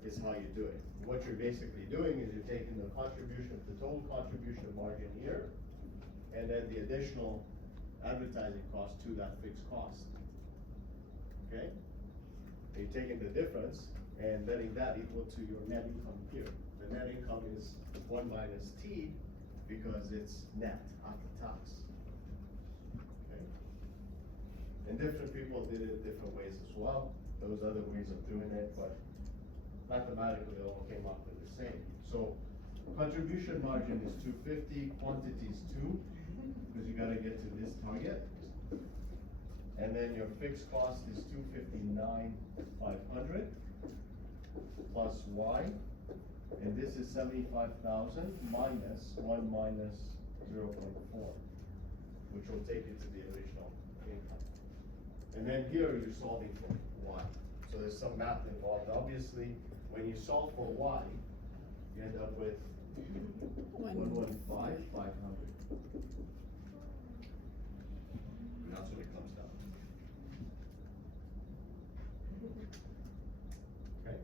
Is how you do it. What you're basically doing is you're taking the contribution, the total contribution margin here, and then the additional advertising cost to that fixed cost. Okay? You're taking the difference and letting that equal to your net income here. The net income is 1 minus T because it's net after tax. Okay? And different people did it different ways as well. There was other ways of doing it, but mathematically it all came up with the same. So contribution margin is 250, quantity is 2, because you gotta get to this target. And then your fixed cost is 259,500 plus Y, and this is 75,000 minus 1 minus 0.4, which will take you to the original income. And then here you're solving for Y. So there's some math involved. Obviously, when you solve for Y, you end up with 115,500. And that's what it comes down to. Okay?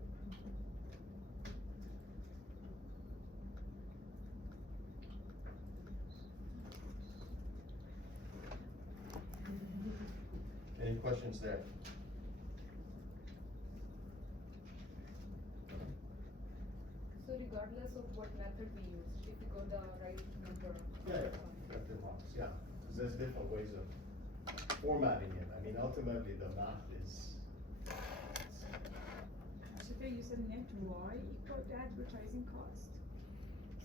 Any questions there? So regardless of what method we use, if we got the right number. Yeah, got the box, yeah. 'Cause there's different ways of formatting it. I mean, ultimately, the math is. Should they use a net Y equal to advertising cost?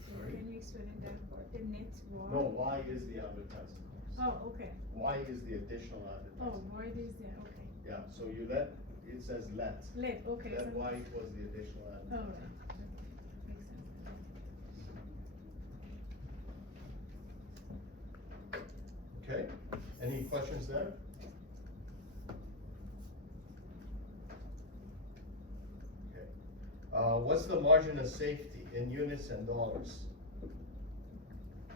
So Sorry? can you explain that part, the net Y? No, Y is the advertising cost. Oh, okay. Y is the additional advertising. Oh, Y is there, okay. Yeah, so you let, it says let. Let, okay. Let so- Y equals the additional All advertising. right, makes sense. Okay, any questions there? Okay, what's the margin of safety in units and dollars?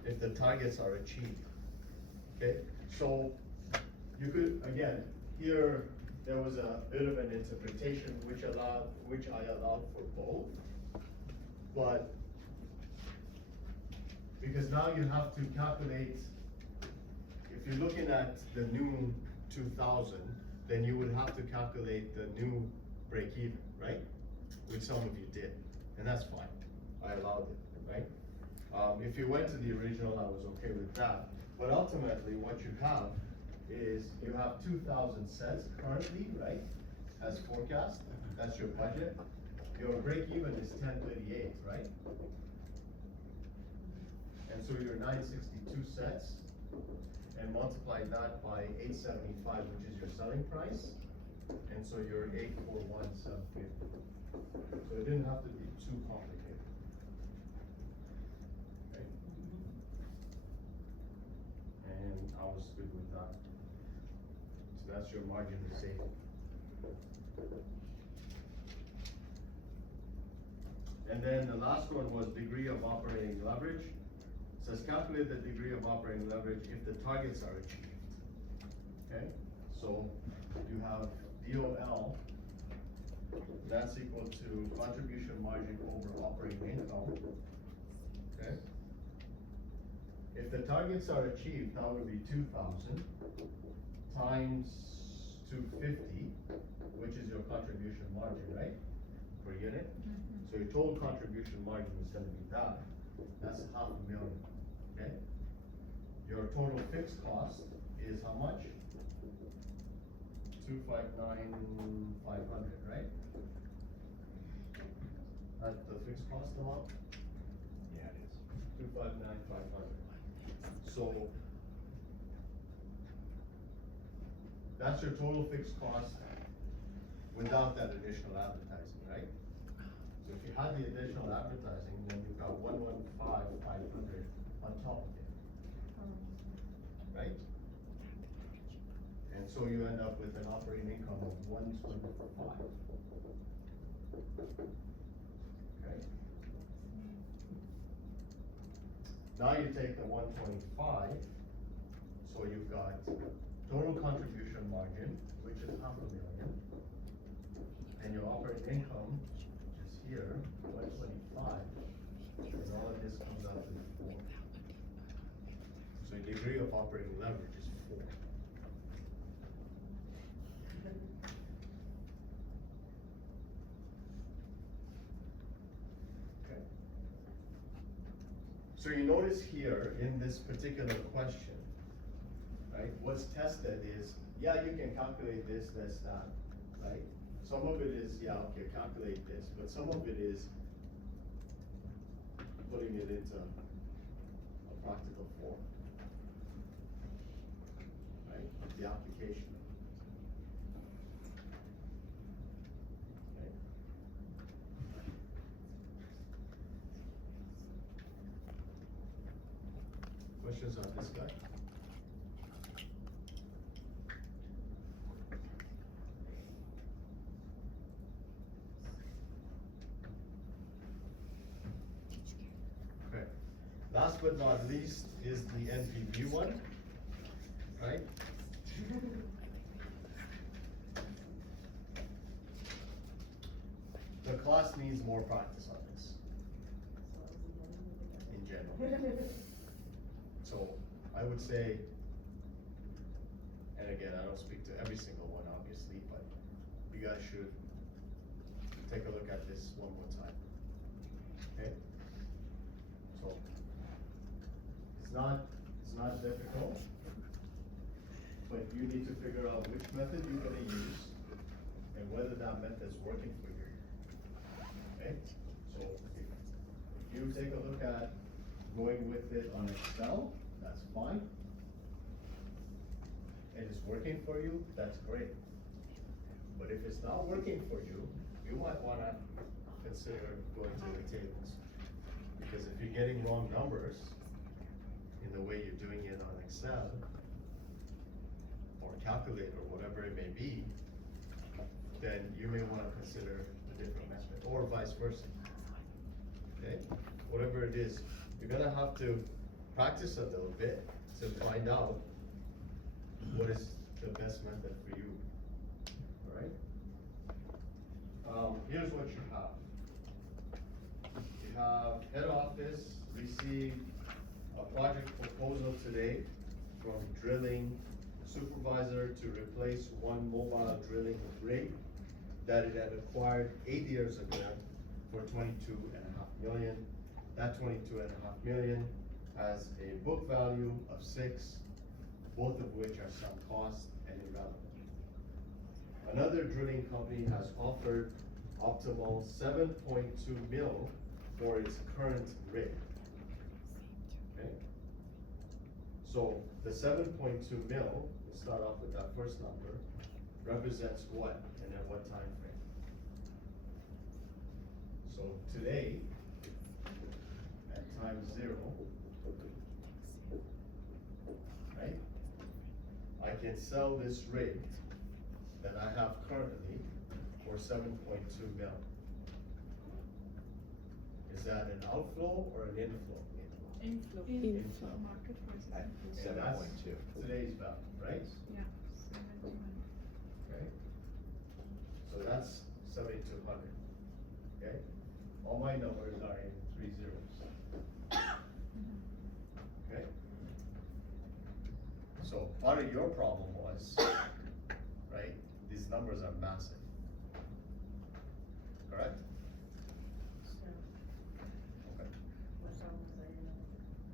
If the targets are achieved, okay? So, you could, again, here, there was a bit of an interpretation which I allowed for both. But, because now you have to calculate, if you're looking at the new 2,000, then you would have to calculate the new break even, right? Which some of you did, and that's fine, I allowed it, right? If you went to the original, I was okay with that, but ultimately what you have is you have 2,000 cents currently, right? As forecast, that's your budget. Your break even is 1038, right? And so your 962 cents, and multiply that by 875, which is your selling price, and so you're 841,750. So it didn't have to be too complicated. Okay? And I was good with that. So that's your margin of safety. And then the last one was degree of operating leverage. It says calculate the degree of operating leverage if the targets are achieved. Okay, so you have DOL, that's equal to contribution margin over operating income. Okay? If the targets are achieved, that would be 2,000 times 250, which is your contribution margin, right? Per unit. So your total contribution margin is gonna be that. That's $500,000, okay? Your total fixed cost is how much? 259,500, right? That's the fixed cost amount? Yeah, it is. 259,500. So that's your total fixed cost without that additional advertising, right? So if you had the additional advertising, then you've got 115,500 on top of it, right? And so you end up with an operating income of 125. Okay? Now you take the 125, so you've got total contribution margin, which is $500,000, and your operating income, which is here, 125, and all of this comes out to 4. So your degree of operating leverage is 4. Okay. So you notice here in this particular question, right, what's tested is, yeah, you can calculate this, that, right? Some of it is, yeah, okay, calculate this, but some of it is putting it into a practical form, right, the application. Okay. Questions on this guy? Okay, last but not least is the NPV one, right? The class needs more practice on this, in general. So I would say, and again, I don't speak to every single one, obviously, but you guys should take a look at this one more time, okay? So, it's not difficult, but you need to figure out which method you're gonna use and whether that method's working for you. Okay, so if you take a look at going with it on Excel, that's fine. And it's working for you, that's great. But if it's not working for you, you might wanna consider going to the tables. Because if you're getting wrong numbers in the way you're doing it on Excel, or calculator, whatever it may be, then you may wanna consider a different method, or vice versa. Okay, whatever it is, you're gonna have to practice a little bit to find out what is the best method for you, alright? Here's what you have. You have head office received a project proposal today from drilling supervisor to replace one mobile drilling rig that it had acquired 8 years ago for $22.5 million. That $22.5 million has a book value of 6, both of which are sunk cost and irrelevant. Another drilling company has offered Optimal 7.2 mil for its current rig. Okay? So the 7.2 mil, we'll start off with that first number, represents what and at what time frame? So today, at time 0, right? I can sell this rig that I have currently for 7.2 mil. Is that an outflow or an inflow? Inflow. Inflow. Market price At is Yeah, 7.2. Today's value, right? Yeah, 7,200. Okay. So that's 7,200, okay? All my numbers are in 3 zeros. Okay? So part of your problem was, right, these numbers are massive. Correct? So, Okay. what problems I didn't know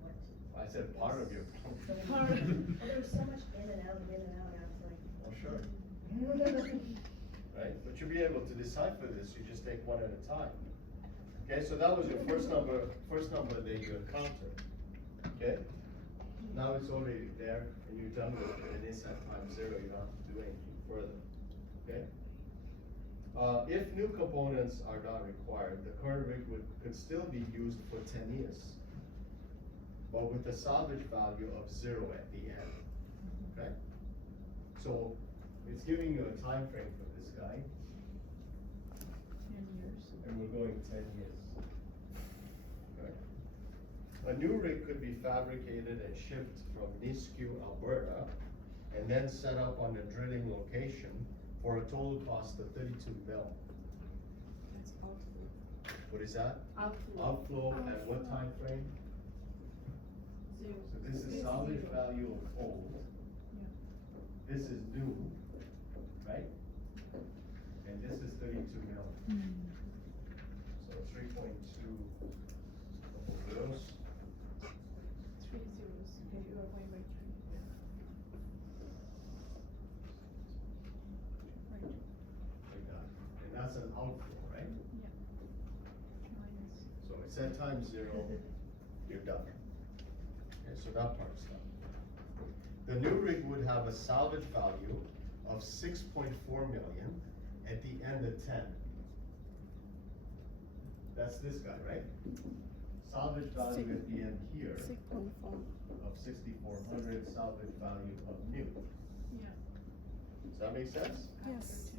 what. I said part of your So, problem. well, there was so much in and out, and I was like. Oh, sure. Right, but you'll be able to decipher this, you just take one at a time. Okay, so that was your first number that you encountered, okay? Now it's already there, and you're done with it, and it's at time 0, you don't have to do anything further, okay? If new components are not required, the current rig could still be used for 10 years, but with a salvage value of 0 at the end, okay? So, it's giving you a time frame for this guy, 10 years. and we're going 10 years. Okay. A new rig could be fabricated and shipped from Nisku, Alberta, and then set up on the drilling location for a total cost of 32 mil. That's outflow. What is that? Outflow. Outflow at what time frame? Zero. So this is It's salvage 0. value of old. Yeah. This is new, right? And this is 32 mil. So 3.2 couple zeros. 3 zeros. Okay, you are going by 3. Right. Like that. And that's an outflow, right? Minus. So it's at time 0, you're done. Okay, so that part's done. The new rig would have a salvage value of 6.4 million at the end of 10. That's this guy, right? Salvage value at the end here 6.4. of 6,400, salvage value of new. Yeah. Does that make sense? Yes.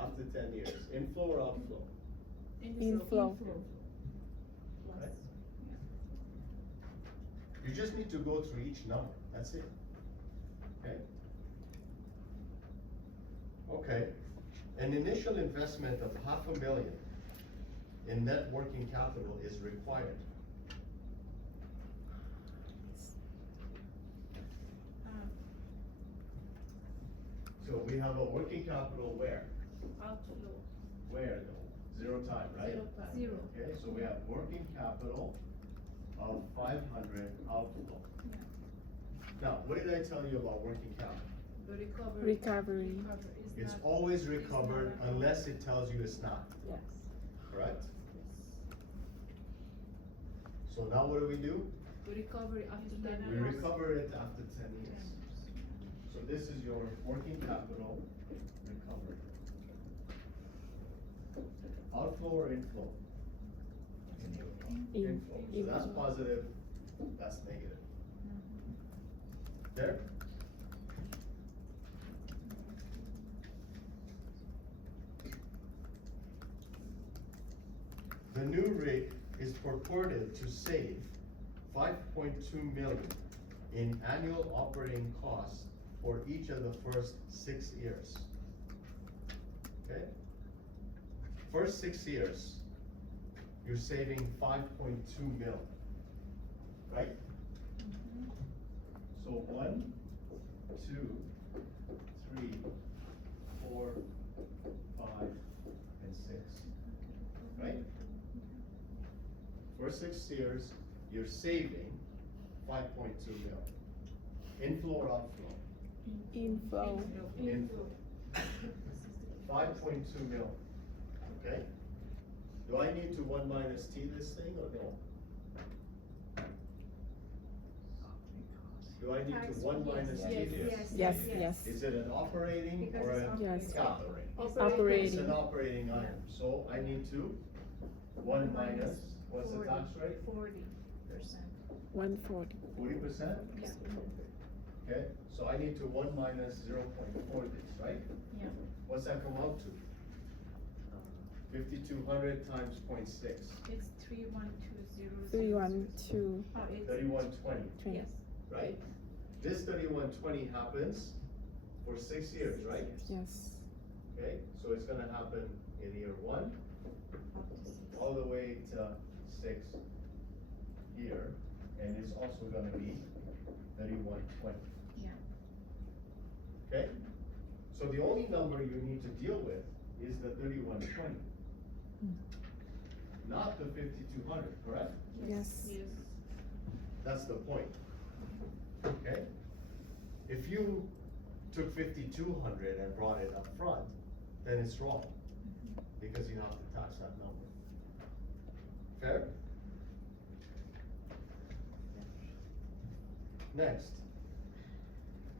After 10 years. After 10 years, inflow or outflow? Inflow. Right? You just need to go through each number, that's it. Okay? Okay, an initial investment of $500,000 in net working capital is required. So we have a working capital where? Outflow. Where though? 0 time, right? 0 time. 0. Okay, so we have working capital of 500 outflow. Yeah. Now, what did I tell you about working capital? The recovery. Recovery. Recover is It's not- always is recovered not- unless it tells you it's not, Yes. correct? So now what do? The recovery after Is 10 that We years. recover it after 10 years. So this is your working capital recovery. Outflow or inflow? Inflow. So that's Inflow. positive, that's negative. There? The new rig is purported to save 5.2 million in annual operating costs for each of the first 6 years. Okay? First 6 years, you're saving 5.2 mil, right? So 1, 2, 3, 4, 5, and 6, right? First 6 years, you're saving 5.2 mil. Inflow or outflow? Inflow. Inflow. 5.2 mil, okay? Do I need to 1 minus T this thing or no? Do I need to 1 minus T Yes. this? Yes, yes. Is it an operating Because or it's a Yes. capital? Operating. It's an operating item, so I need to 1 minus, what's the tax rate? 40%. 140. 40%? Yeah. Okay, so I need to 1 minus 0.4 this, right? Yeah. What's that come out to? 5,200 times 0.6, It's 31200. 312. Oh, it's. 3120, Yes. right? This 3120 happens for 6 years, right? Yes. Okay, so it's gonna happen in year 1, Up to 6. all the way to 6 here, and it's also gonna be 3120. Yeah. Okay? So the only number you need to deal with is the 3120. Not the 5,200, correct? Yes. Yes. That's the point. Okay? If you took 5,200 and brought it up front, then it's wrong, because you have to tax that number. Fair? Next.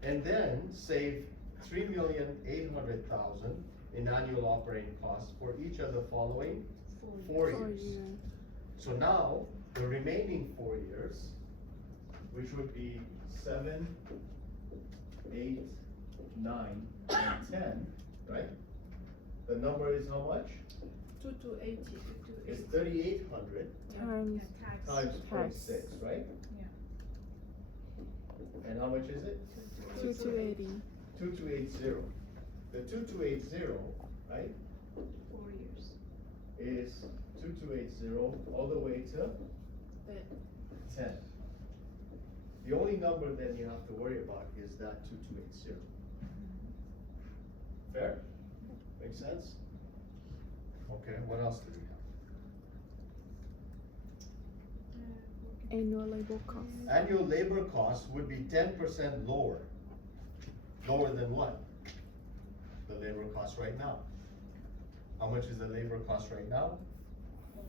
And then save 3,800,000 in annual operating costs for each of the following 4 4 years. years. So now, the remaining 4 years, which would be 7, 8, 9, and 10, right? The number is how much? 2280. It's 3,800 Times Yeah, tax. times Tax. 0.6, right? Yeah. And how much is it? 2280. 2280. The 2280, right, 4 years. is 2280 all the way to 10. The only number then you have to worry about is that 2280. Fair? Make sense? Okay, what else do we have? Annual labor cost. Annual labor costs would be 10% lower. Lower than what? The labor cost right now. How much is the labor cost right now?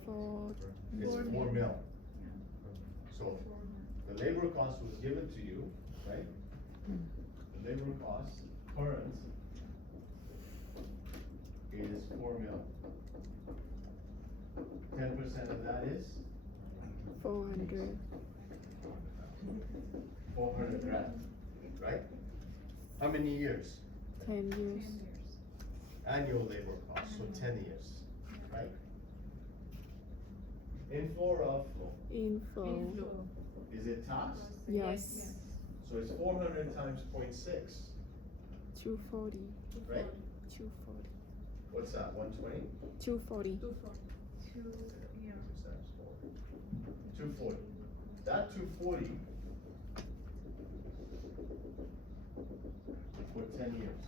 For It's 4 4 mil. So, 4 the labor cost was given to you, right? The labor cost current is 4 mil. 10% of that is 400. 400 grand, right? How many years? 10 10 years. years. Annual labor cost, so 10 years, right? Inflow or outflow? Inflow. Inflow. Is it tax? Yes. So it's 400 times 0.6, 240. right? 240. What's that, 120? 240. 240. 2, yeah. 6 times 4. 240. That 240 for 10 years.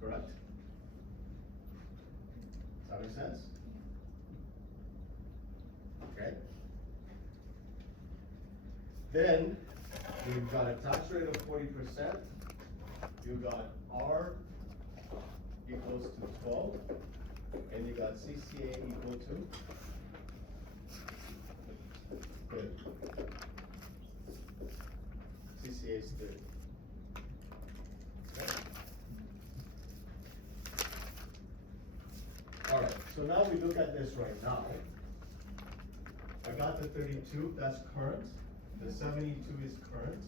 Correct? Does that make sense? Okay. Then, you've got a tax rate of 40%. You got R equals to 12, and you got CCA equal to? Good. CCA is 30. Okay. All right, so now we look at this right now. I got the 32, that's current, the 72 is current,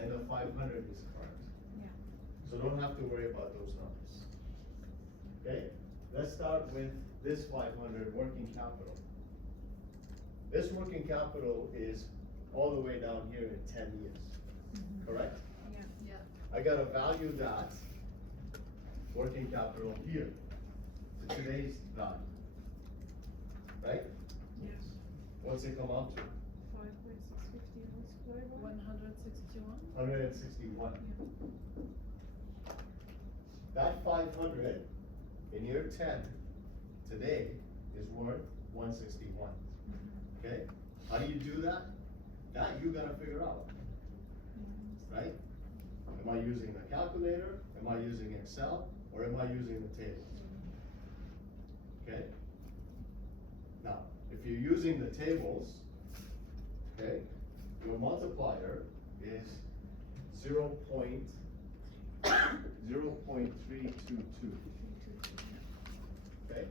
and the 500 is current. Yeah. So don't have to worry about those numbers. Okay, let's start with this 500 working capital. This working capital is all the way down here in 10 years, correct? Yeah. Yeah. I gotta value that working capital here to today's value, right? Yes. What's it come out to? 5.650 multiplied by 161. 161. That 500 in year 10 today is worth 161. Okay? How do you do that? That you gotta figure out, right? Am I using the calculator? Am I using Excel? Or am I using the tables? Okay? Now, if you're using the tables, okay, your multiplier is 0.322. Okay?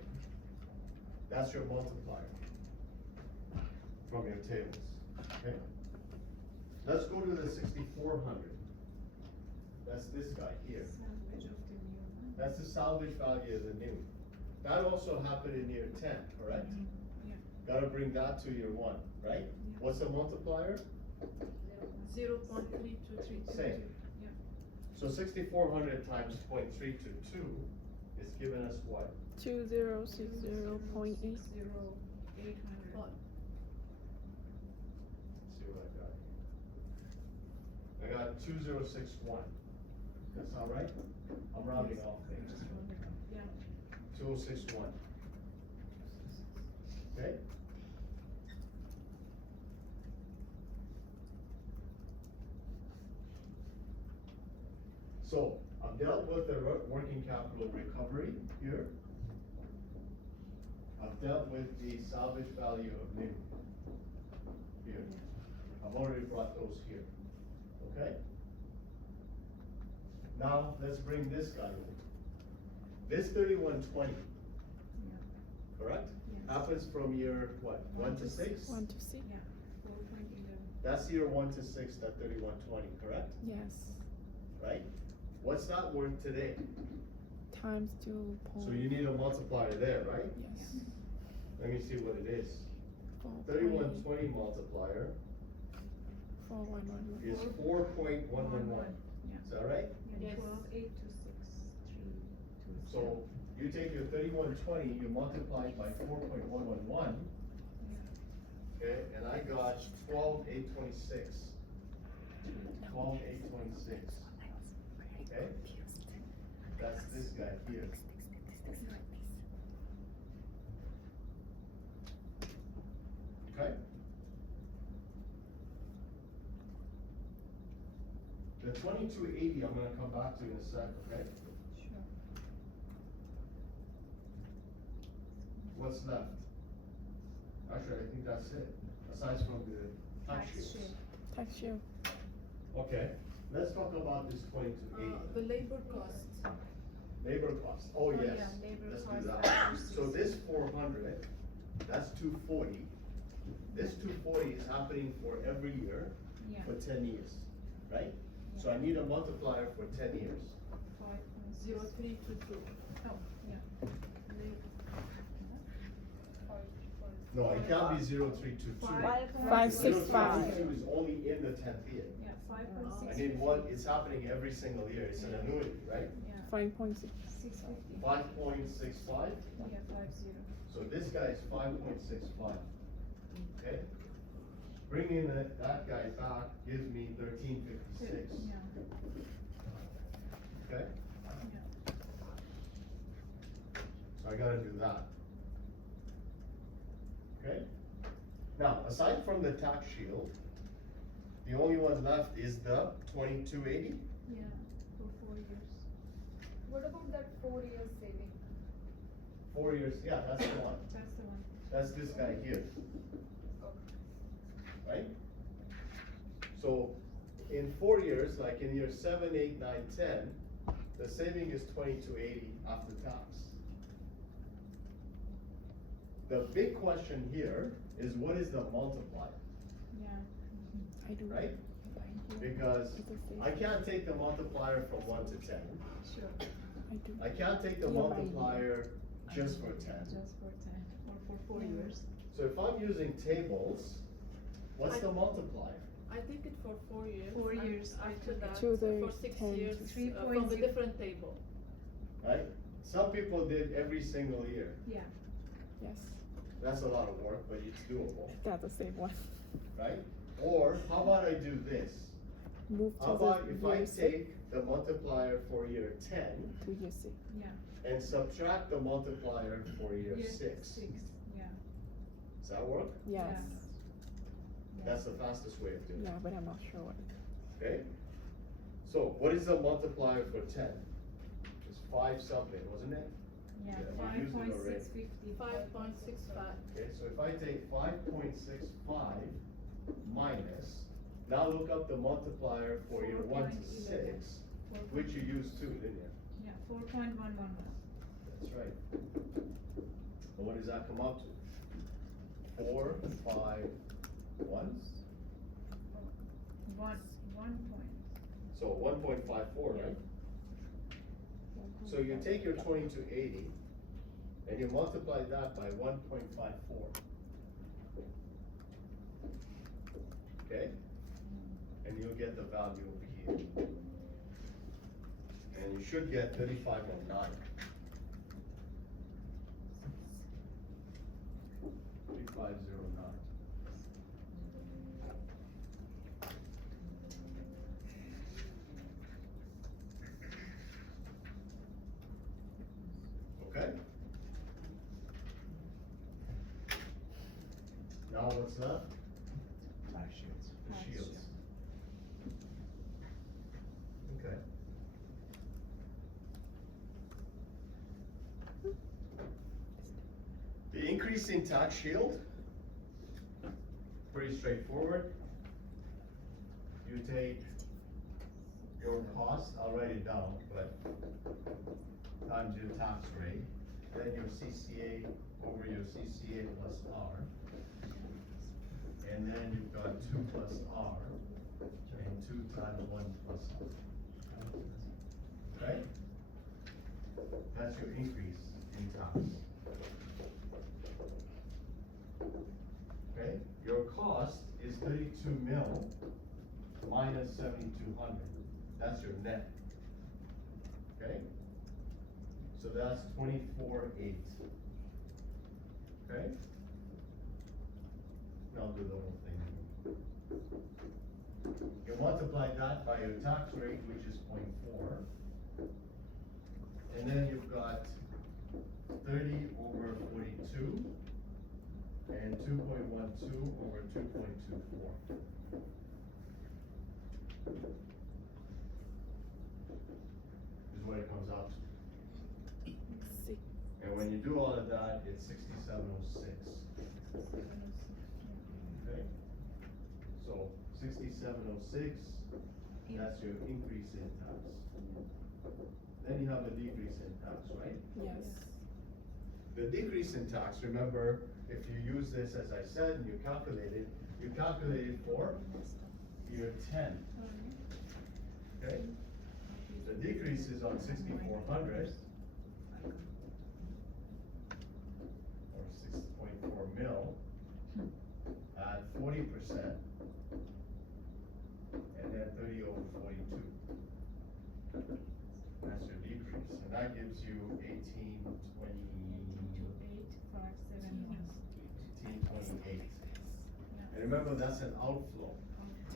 That's your multiplier from your tables, okay? Let's go to the 6,400. That's this guy here. Salvage of the new one. That's the salvage value of the new. That also happened in year 10, correct? Yeah. Gotta bring that to year 1, right? What's the multiplier? 0.3232. Same. So 6,400 times 0.322 is giving us what? 2060.8. 800. What? Let's see what I got. I got 2061. That's all right? I'm rounding off things. Yeah. 2061. Okay? So, I've dealt with the working capital recovery here. I've dealt with the salvage value of new here. I've already brought those here, okay? Now, let's bring this guy in. This 3120, correct? Yes. Happens from year, what, 1 to 6? 1 to 6. Yeah, 4.11. That's year 1 to 6, that 3120, correct? Yes. Right? What's that worth today? Times 2. So you need a multiplier there, right? Yes. Let me see what it is. 4.111. 3120 multiplier 4.111. is 4.111. Yeah. Is that right? Yes. 12, 8, 2, 6, 3, 2. So you take your 3120, you multiply it by 4.111, okay, and I got 12,826. 12,826. Okay? That's this guy here. Okay? The 2280 I'm gonna come back to in a sec, okay? Sure. What's left? Actually, I think that's it, aside from the tax Tax shields. shield. Tax shield. Okay, let's talk about this 2280. The labor cost. Labor cost, oh Oh, yes, yeah, labor let's cost do that. versus- So this 400, that's 240. This 240 is happening for every year Yeah. for 10 years, right? So I need a multiplier for 10 years. 5.6. 0.322. Oh, yeah. No, it can't be 0.322. 565. 0.322 is only in the 10th year. Yeah, 5.6. I need one, it's happening every single year, it's an annuity, right? Yeah, 5.6. 650. 5.65, Yeah, 50. so this guy is 5.65, okay? Bringing that guy back gives me 1356, Yeah, okay? yeah. So I gotta do that. Okay? Now, aside from the tax shield, the only one left is the 2280. Yeah, for 4 years. What about that 4-year saving? 4 years, yeah, that's the one. That's the one. That's this guy here, right? So, in 4 years, like in year 7, 8, 9, 10, the saving is 2280 after tax. The big question here is what is the multiplier, Yeah. I do. right? I do. Because It's the same. I can't take the multiplier from 1 to 10. Sure. I do. I can't take the Yeah, I- multiplier just for 10. Just for 10, or for 4 Yeah. years. So if I'm using tables, what's the multiplier? I take it for 4 years. 4 and years, I After took it. that, To the for 6 10 years, to from the 3.0. different table. Right? Some people did every single year. Yeah. Yes. That's a lot of work, but it's doable, That's the same one. right? Or how about I do this? Move to How about the if I year 6 take the multiplier for year 10 to year 6. Yeah. and subtract the multiplier for year 6? 6, yeah. Does that work? Yes. Yeah. That's the fastest way of doing it. Yeah, but I'm not sure. Okay? So what is the multiplier for 10? It's 5 something, wasn't it? Yeah, Yeah, we used it already. 5.650. 5.65. Okay, so if I take 5.65 minus, now look up the multiplier for year 1 to 6, which you used too, didn't you? Yeah, 4.111. That's right. And what does that come up to? 4, 5, 1? 1 point. So 1.54, right? So you take your 2280 and you multiply that by 1.54. Okay? And you'll get the value over here. And you should get 3509. 3509. Okay? Now what's left? Tax shields. The shields. Okay. The increase in tax shield, pretty straightforward. You take your cost, I'll write it down, but times your tax rate, then your CCA over your CCA plus R. And then you've got 2 plus R, and 2 times 1 plus R. Okay? That's your increase in tax. Okay? Your cost is 32 mil minus 7,200. That's your net. Okay? So that's 24.8. Okay? Now do the whole thing. You multiply that by your tax rate, which is 0.4. And then you've got 30 over 42 and 2.12 over 2.24. Is what it comes out to. And when you do all of that, it's 6706. Okay? So 6706, that's your increase in tax. Then you have a decrease in tax, right? Yes. The decrease in tax, remember, if you use this, as I said, and you calculate it for year 10. Okay? The decrease is on 6,400. Or 6.4 mil at 40%. And then 30 over 42. That's your decrease. And that gives you 1828. And remember, that's an outflow.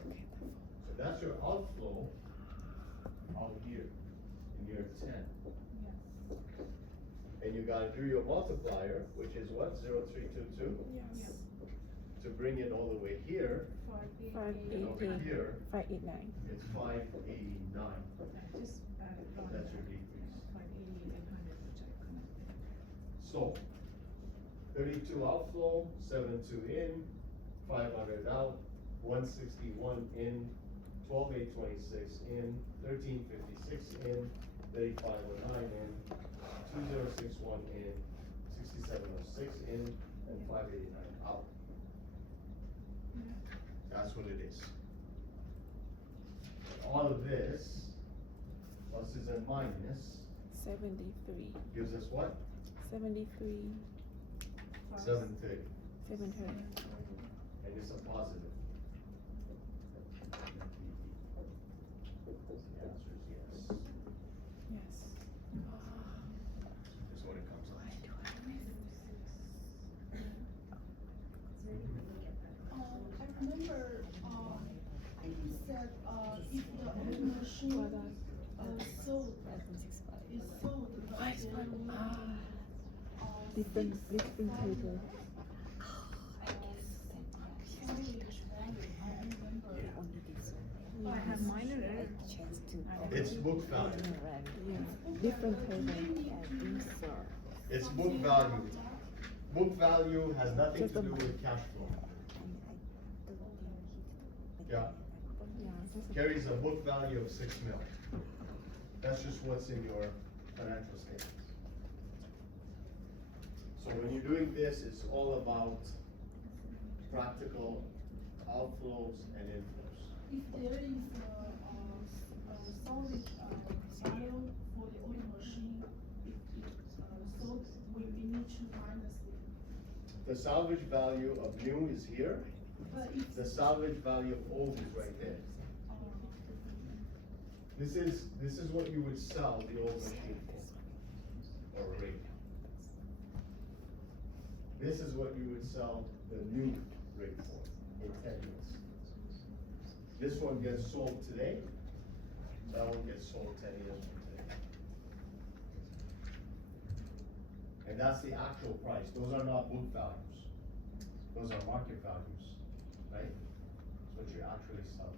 So that's your outflow out here in year 10. And you gotta do your multiplier, which is what, 0.322? Yes. To bring it all the way here, and over 588. here, 589. it's 589. Just That's your decrease. 588 and 100, which I connected. So, 32 outflow, 72 in, 500 out, 161 in, 12,826 in, 1356 in, 3509 in, 2061 in, 6706 in, and 589 out. That's what it is. All of this, pluses and minus, 73. gives us what? 73. 730. 730. And it's a positive. The answer is yes. Yes. Is what it comes out to. I remember, I think you said, if the old machine, sold, is sold, but then, Different table. I have mine already. It's book value. Yeah. Different table. It's book value. Book value has nothing Just to a- do with cash flow. Yeah, Yeah. Just a- carries a book value of 6 mil. That's just what's in your financial statements. So when you're doing this, it's all about practical outflows and inflows. if there is salvage value for the old machine, so we need to minus it. The salvage value of new is here, But if, the salvage value of old is right there. This is what you would sell the old machine for, or rate. This is what you would sell the new rate for in 10 years. This one gets sold today, that one gets sold 10 years from today. And that's the actual price, those are not book values, those are market values, right? That's what you're actually selling.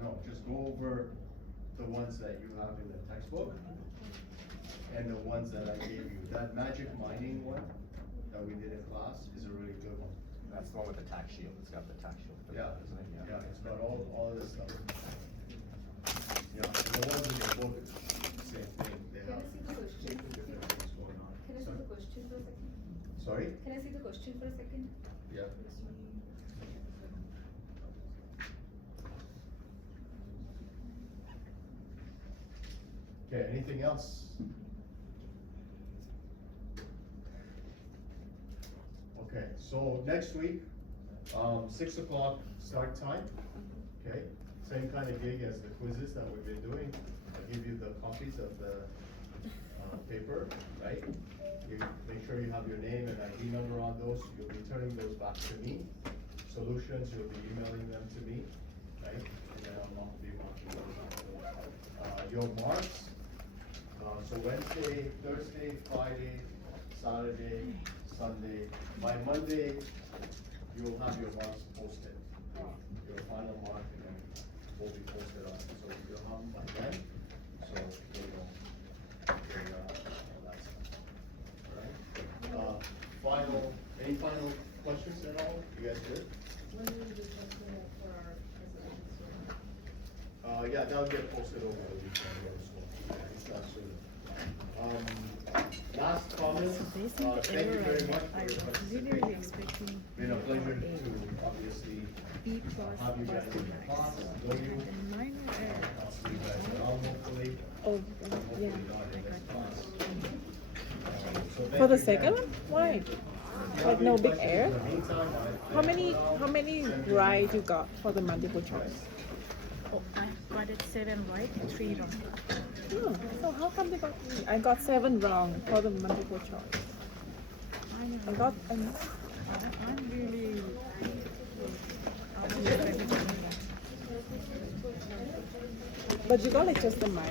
No, just go over the ones that you have in the textbook and the ones that I gave you. That magic mining one that we did in class is a really good one. That's the one with the tax shield, it's got the tax shield. Yeah, Isn't it? yeah, it's got all this stuff. Yeah, and the ones in the book, same thing, they Can I have see the question? different things going on. Can I see the question for a second? Sorry? Can I see the question for a second? Yeah. Okay, anything else? Okay, so next week, 6 o'clock start time, okay? Same kind of gig as the quizzes that we've been doing. I'll give you the copies of the paper, right? You make sure you have your name and ID number on those. You'll be turning those back to me. Solutions, you'll be emailing them to me, right? And then I'll be marking those out. Your marks, so Wednesday, Thursday, Friday, Saturday, Sunday. By Monday, you'll have your marks posted. Your final mark and then will be posted on, so you'll have them by then, so you know, all that stuff. Alright? Any final questions at all? You guys good? When will you just for our presentation? Yeah, that'll get posted over the weekend, so it's not soon. Last comment, thank you very much for your participation. expecting Been a pleasure to obviously B plus have you guys in the class, know you. and minor error. I'll see you guys around hopefully, Oh, yeah. hopefully not in this class. So thank For the you second again. one? Why? If you Like have no any big questions error? in the meantime, How many right you got for the multiple choice? Oh, I got it 7 right, 3 wrong. Oh, so how come they got me? I got 7 wrong for the multiple choice. I got I'm really. I'm ready to do that. but you got like just a minor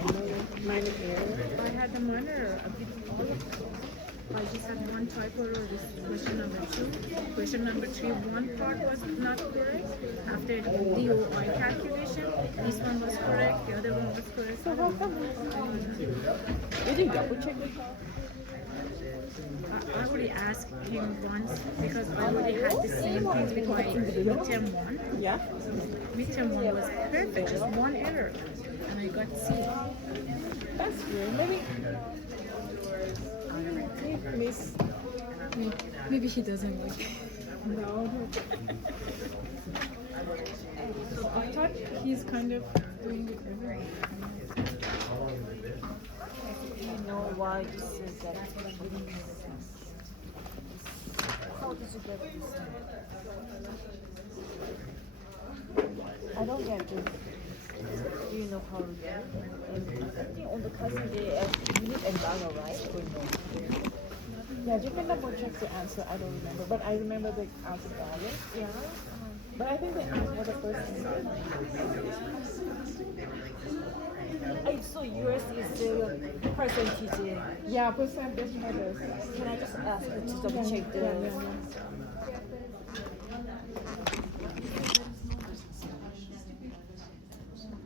error. I had a minor with all of them. I just had one typo error with question number 2. Question number 3, one part was not correct. After DOI calculation, this one was correct, the other one was correct. So how come? Did you double check it? I already asked him once because I already had the same thing with my midterm 1. Yeah. Midterm 1 was perfect, just one error. And I got C. That's weird. Maybe Miss. Maybe he doesn't like. No. So I thought he's kind of doing it everywhere. You know why you said that? How did you get this? I don't get this. Do you know how to get it? And I think on the cousin they asked unit and dollar, right? Or no? Yeah, you can double check the answer. I don't remember, but I remember the answer dollar. Yeah. But I think the answer was the first thing. I saw yours is the percentage. Yeah, percentage for this. Can I just ask you to double check the? Yeah.